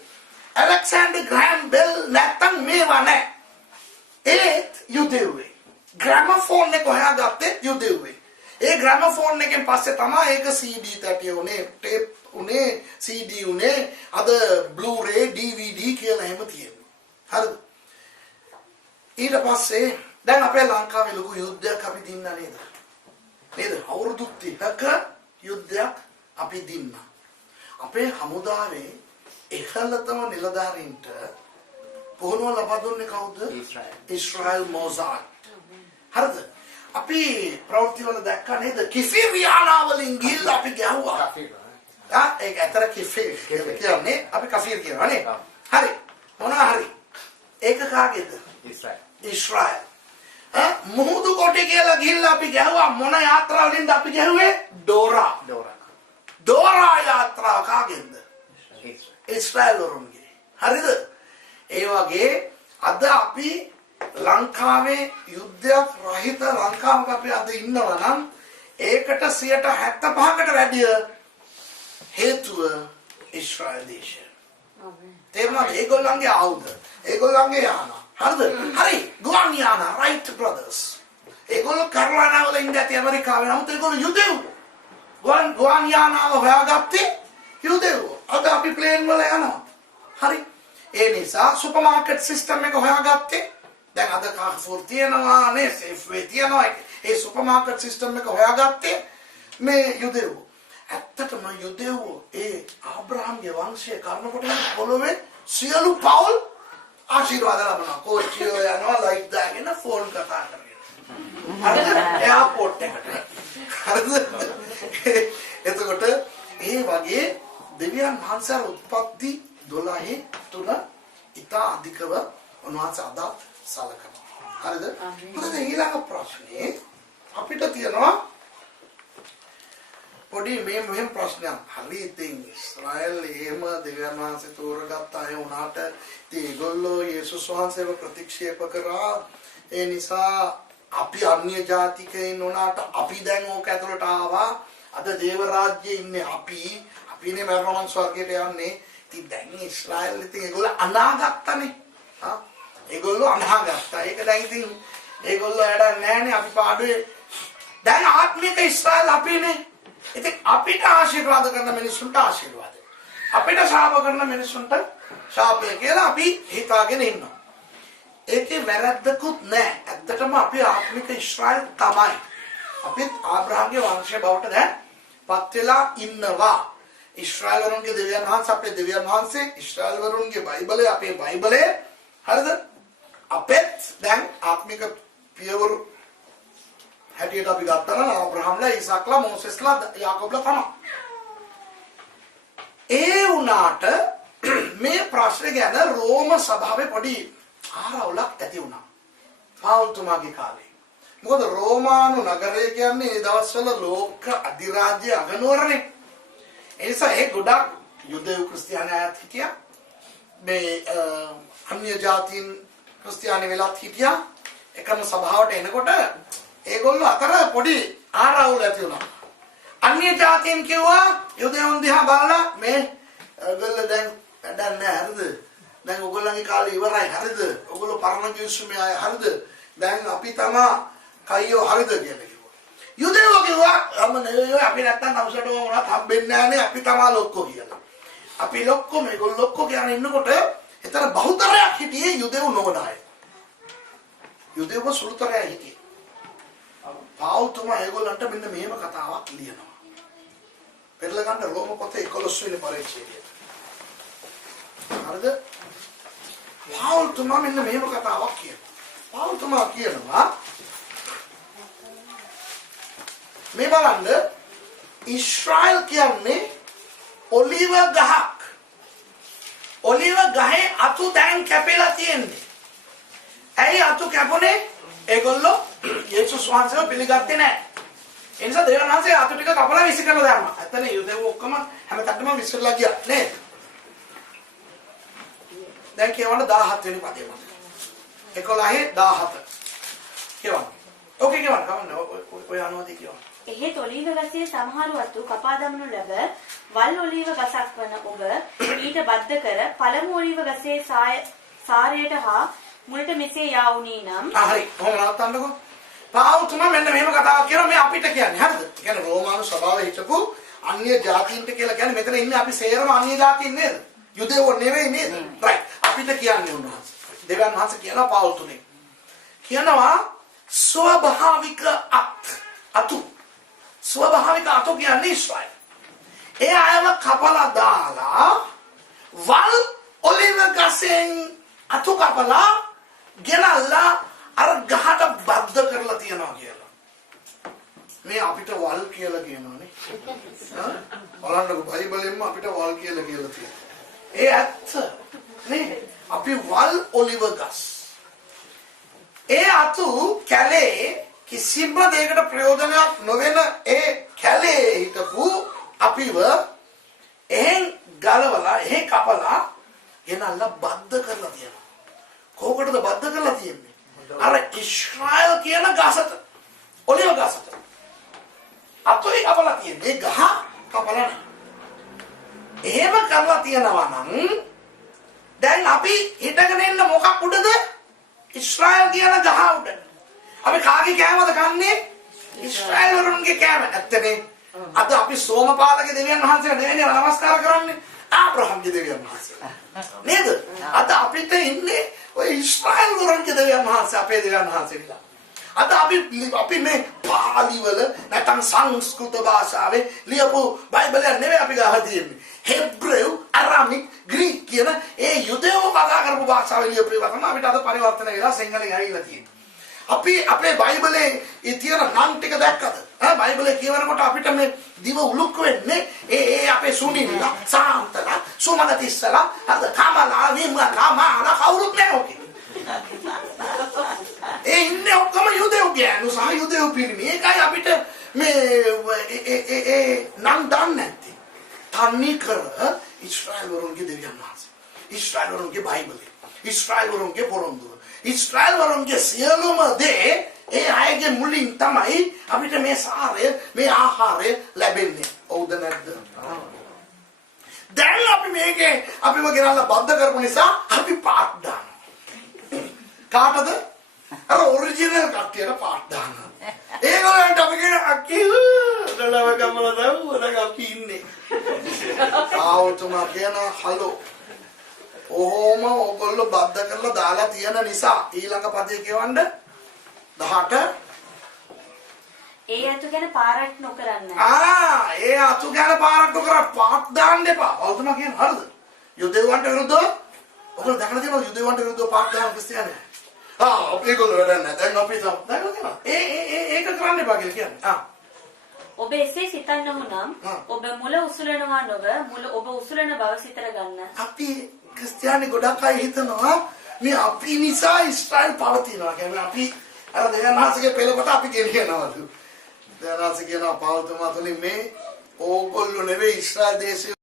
ඇලෙක්සැන්ඩර් ග්‍රැහම් බෙල් නැත්තම් මේවා නැහැ. ඒත් යුදෙව්වේ. ග්‍රැමෆෝන් එක හොයාගත්තේ යුදෙව්වේ. ඒ ග්‍රැමෆෝන් එකෙන් පස්සේ තමයි ඒක CD තැටිය උනේ, ටේප් උනේ, CD උනේ, අද Blu-ray, DVD කියලා එහෙම තියෙනවා. හරිද? ඊට පස්සේ දැන් අපේ ලංකාවේ ලොකු යුද්ධයක් අපි දින්න නේද? නේද? අවුරුදු 30ක යුද්ධයක් අපි දින්න. අපේ හමුදාවේ එකලතම නිලධාරීන්ට පුහුණුව ලබා දුන්නේ කවුද? ඉස්රායල් මොසාඩ්. හරිද? අපි ප්‍රවෘත්ති වල දැක්කා නේද? කිෆිරියානා වලින් ගිහිල්ලා අපි ගැහුවා. ඒක ඇතර කිෆිර් කියන්නේ අපි කෆීර් කියනවා නේ. හරි. මොනවා හරි. ඒක කාගේද? ඉස්රායල්. මුහුදු කොටේ කියලා ගිහිල්ලා අපි ගැහුවා. මොන යාත්‍රාවලින්ද අපි ගැහුවේ? ඩෝරා යාත්‍රාව කාගේද? ඉස්රායල් වරුන්ගේ. හරිද? ඒ වගේ අද අපි ලංකාවේ යුද්ධයක් රහිත ලංකාවක අපි අද ඉන්නවා නම් ඒකට 75%කට වැඩිය හේතුව ඉස්රායල් දේශය. තේරුණාද? ඒගොල්ලන්ගේ ආයුධ, ඒගොල්ලන්ගේ යාන. හරිද? හරි. ගුවන් යාන, රයිට් බ්‍රදර්ස්. ඒගොල්ලෝ කැරොලයිනා වල ඉඳලා ඇති ඇමරිකාවේ. නමුත් ඒගොල්ලෝ යුදෙව්වෝ. ගුවන් යානාව හොයාගත්තේ යුදෙව්වෝ. අද අපි ප්ලේන් වල යනවා. හරි. ඒ නිසා සුපර් මාකට් සිස්ටම් එක හොයාගත්තේ දැන් අද කාෆෝර් තියනවා නේ, සේෆ්වේ තියනවා. ඒ සුපර් මාකට් සිස්ටම් එක හොයාගත්තේ මේ යුදෙව්වෝ. ඇත්තටම යුදෙව්වෝ ඒ ආබ්‍රහම්ගේ වංශය කරනකොට පොළොවේ සියලු පවුල් ආශිර්වාද ලබනවා. කෝච්චිය යනවා, ලයිට් දාගෙන ෆෝන් කතා කරගෙන. හරිද? එයාපෝට් එකට. හරිද? එතකොට ඒ වගේ දෙවියන් වහන්සේලා උත්පත්ති 12 තුන ඉතා අධිකව උන්වහන්සේ අදත් සලකනවා. හරිද? මොකද ඊළඟ ප්‍රශ්නේ අපිට තියෙනවා පොඩි මෙහෙම ප්‍රශ්නයක්. හරි ඉතින් ඉස්රායල් එහෙම දෙවියන් වහන්සේ තෝරගත්ත අය වුණාට ඉතින් ඒගොල්ලෝ යේසුස් වහන්සේව ප්‍රතික්ෂේප කරා. ඒ නිසා අපි අන්‍ය ජාතිකයින් වුණාට අපි දැන් ඕක ඇතුළට ආවා. අද දේව රාජ්‍යයේ ඉන්නේ අපිනේ මරණමන් ස්වර්ගයට යන්නේ. ඉතින් දැන් ඊශ්‍රායල් ඉතින් ඒගොල්ලෝ අනාගත්තනේ. ඒගොල්ලෝ අනාගත්තා. ඒක දැන් ඉතින් ඒගොල්ලෝ වැඩක් නැහැනේ අපි පාඩුවේ. දැන් ආත්මික ඊශ්‍රායල් අපිනේ. ඉතින් අපිට ආශිර්වාද කරන මිනිස්සුන්ට ආශිර්වාද. අපිට ශාප කරන මිනිස්සුන්ට ශාපය කියලා අපි හිතාගෙන ඉන්නවා. ඒකේ වැරද්දකුත් නැහැ. ඇත්තටම අපි ආත්මික ඊශ්‍රායල් තමයි. අපි ආබ්‍රහම්ගේ වංශය බවට දැන් පත් වෙලා ඉන්නවා. ඊශ්‍රායල් වරුන්ගේ දෙවියන් වහන්සේ අපේ දෙවියන් වහන්සේ, ඊශ්‍රායල් වරුන්ගේ බයිබලය අපේ බයිබලය. හරිද? අපෙත් දැන් ආත්මික පියවරු හැටියට අපි ගත්තා නම් ආබ්‍රහම්ලා, ඊසාක්ලා, මෝසෙස්ලා, යාකෝබ්ලා තමයි. ඒ වුණාට මේ ප්‍රශ්නේ ගැන රෝම සභාවේ පොඩි ආරවුලක් ඇති වුණා. පාවුල්තුමාගේ කාලේ. මොකද රෝමානු නගරය කියන්නේ ඒ දවස්වල ලෝක අධිරාජ්‍ය අගනුවරනේ. ඒ නිසා ඒ ගොඩක් යුදෙව් ක්‍රිස්තියානි අයත් හිටියා. මේ අන්‍ය ජාතීන් ක්‍රිස්තියානි වෙලත් හිටියා. එකම සභාවට එනකොට ඒගොල්ලෝ අතර පොඩි ආරවුල ඇති වුණා. අන්‍ය ජාතීන් කිව්වා යුදෙවුන් දිහා බලලා මේ ඔයගොල්ලෝ දැන් වැඩක් නැහැ හරිද? දැන් ඔයගොල්ලන්ගේ කාලේ ඉවරයි හරිද? ඔයගොල්ලෝ පරණ කිවිසුමේ අය හරිද? දැන් අපි තමයි කයියෝ හරිද කියලා කිව්වා. යුදෙවෝ කිව්වා අම්මනේ අපි නැත්තම් අවසරට වුණත් හම්බෙන්නේ නැහනේ අපි තමයි ලොක්කෝ කියලා. අපි ලොක්කෝ මේගොල්ලෝ ලොක්කෝ කියන ඉන්නකොට එතන බහුතරයක් හිටියේ යුදෙව් නොවන අය. යුදෙව් සුළුතරයක් හිටියේ. පාවුල්තුමා ඒගොල්ලන්ට මෙන්න මෙහෙම කතාවක් ලියනවා. පෙරලා ගන්න රෝම පොතේ 11 වෙනි පරිච්ඡේදය. හරිද? පාවුල්තුමා මෙන්න මෙහෙම කතාවක් කියනවා. පාවුල්තුමා කියනවා මේ බලන්න ඊශ්‍රායල් කියන්නේ ඔලිව ගහක්. ඔලිව ගහේ අතු දැන් කැපිලා තියෙන්නේ. ඇයි අතු කැපුණේ? ඒගොල්ලෝ යේසුස් වහන්සේව පිළිගත්තේ නැහැ. ඒ නිසා දෙවියන් වහන්සේ අතු ටික කපලා විසි කරලා දැම්මා. එතන යුදෙව් ඔක්කොම හැමතැනම විසිරලා ගියා නේද? දැන් කියවන්න 17 වෙනි පදේ මත. 11:17. කියවන්න. ඕකේ කියවන්න. කවන්න ඔය අනුවදී කියවන්න. එහෙත් ඔලීව ගසේ සමහර වතු කපා දමනු ලැබ වල් ඔලීව ගසක් වන ඔබ ඊට බද්ධ කර පළමු ඔලීව ගසේ සාරයට හා මුලට මෙසේ යාවුනි නම් හරි කොහොම නවත්තන්නකෝ. පාවුල්තුමා මෙන්න මෙහෙම කතාවක් කියනවා මේ අපිට කියන්නේ හරිද? ඒ කියන්නේ රෝමානු සභාවේ හිටපු අන්‍ය ජාතීන්ට කියලා කියන්නේ මෙතන ඉන්නේ අපි සේරම අන්‍ය ජාතීන් නේද? යුදෙවෝ නෙවෙයි නේද? රයිට්. අපිට කියන්නේ උන්වහන්සේ. දෙවියන් වහන්සේ කියනවා පාවුල්තුනේ. කියනවා ස්වභාවික අතු. ස්වභාවික අතු කියන්නේ ඊශ්‍රායල්. ඒ අයව කපලා දාලා වල් ඔලිව ගසෙන් අතු කපලා ගෙනල්ලා අර ගහට බද්ධ කරලා තියනවා කියලා. මේ අපිට වල් කියලා කියනවානේ. බලන්නකො බයිබලෙන්ම අපිට වල් කියලා තියෙනවා. ඒ ඇත්ත නේ. අපි වල් ඔලිව ගස්. ඒ අතු කැලේ කිසිම දෙයකට ප්‍රයෝජනයක් නොවන ඒ කැලේ හිටපු අපිව එහෙන් ගලවලා එහෙ කපලා ගෙනල්ලා බද්ධ කරලා තියෙනවා. කොහොමද බද්ධ කරලා තියෙන්නේ? අර ඊශ්‍රායල් කියන ගසට. ඔලිව ගසට. අතෝයි කපලා තියෙන්නේ ගහ කපලා නැහැ. එහෙම කරලා තියනවා නම් දැන් අපි හිටගෙන ඉන්න මොකක් උඩද? ඊශ්‍රායල් කියන ගහ උඩ. අපි කාගේ කෑමද කන්නේ? ඊශ්‍රායල් වරුන්ගේ කෑම. ඇත්තනේ අද අපි සෝමපාලගේ දෙවියන් වහන්සේට නෙවෙයි නමස්කාර කරන්නේ. ආබ්‍රහම්ගේ දෙවියන් වහන්සේ. නේද? අද අපිට ඉන්නේ ඔය ඊශ්‍රායල් වරුන්ගේ දෙවියන් වහන්සේ අපේ දෙවියන් වහන්සේ විලා. අද අපි මේ පාලි වල නැත්නම් සංස්කෘත භාෂාවේ ලියපු බයිබලය නෙවෙයි අපි ගාව තියෙන්නේ. හෙබ්‍රේව්, අරාමික්, ග්‍රීක කියන ඒ යුදෙව් කතා කරපු භාෂාවේ ලියපු ඒවා තමයි අපිට අද පරිවර්තන වෙලා සිංහලෙන් ඇවිල්ලා තියෙන්නේ. අපි අපේ බයිබලේ ඒ තියෙන නම් ටික දැක්කද? බයිබලේ කියවනකොට අපිට මේ දිව උලුක් වෙන්නේ ඒ අපේ සුනිල්ලා, සාන්තලා, සුමනතිස්සලා, අද කමලා, විමලා, මාලා කවුරුත් නැහැ. ඒ ඉන්නේ ඔක්කොම යුදෙව් ගෑනු සහ යුදෙව් පිරිමි. ඒකයි අපිට මේ නම් දන්නේ නැත්තේ. තන්නේ කර ඊශ්‍රායල් වරුන්ගේ දෙවියන් වහන්සේ. ඊශ්‍රායල් වරුන්ගේ බයිබලය. ඊශ්‍රායල් වරුන්ගේ පොරොන්දුව. ඊශ්‍රායල් වරුන්ගේ සියලුම දේ ඒ අයගේ මුලින් තමයි අපිට මේ සාරය, මේ ආහාරය ලැබෙන්නේ. හවුද නැද්ද? දැන් අපි මේකේ අපිව ගෙනල්ලා බද්ධ කරපු නිසා අපි පාට් දානවා. කාටද? අර ඔරිජිනල් කට්ටියට පාට් දානවා. ඒගොල්ලන්ට අපි කියන අකියු දලව ගමල දවුවද අපි ඉන්නේ. ආවතුමා කියන හලෝ. ඔහොම ඔයගොල්ලෝ බද්ධ කරලා දාලා තියෙන නිසා ඊළඟ පදේ කියවන්න 18 ඒ අතු ගැන පාරක් නොකරන්න. ඒ අතු ගැන පාරක් නොකර පාත් දාන්න එපා. ඔව්තුමා කියන හරිද? යුදෙවන්ට විරුද්ධව ඔයගොල්ලෝ දැකලා තියෙනවද යුදෙවන්ට විරුද්ධව පාත් දාන ක්‍රිස්තියානි? ඒගොල්ලෝ වැඩ නැහැ. දැන් අපි දැකලා තියෙනවා. ඒක කරන්න එපා කියලා කියන්නේ. ඔබ එසේ සිතන්නු නම් ඔබ මුල උසුලනවා නොව මුල ඔබ උසුලන බව සිතර ගන්න. අපි ක්‍රිස්තියානි ගොඩක් අය හිතනවා මේ අපි නිසා ඊශ්‍රායල් පවතිනවා. කියන්නේ අපි අර දෙවියන්වහන්සේගේ පෙළකට අපි ගෙනියනවලු. දෙවියන්වහන්සේ කියනවා පවතුමා තුලින් මේ ඕගොල්ලෝ නෙවෙයි ඊශ්‍රායල් දේශය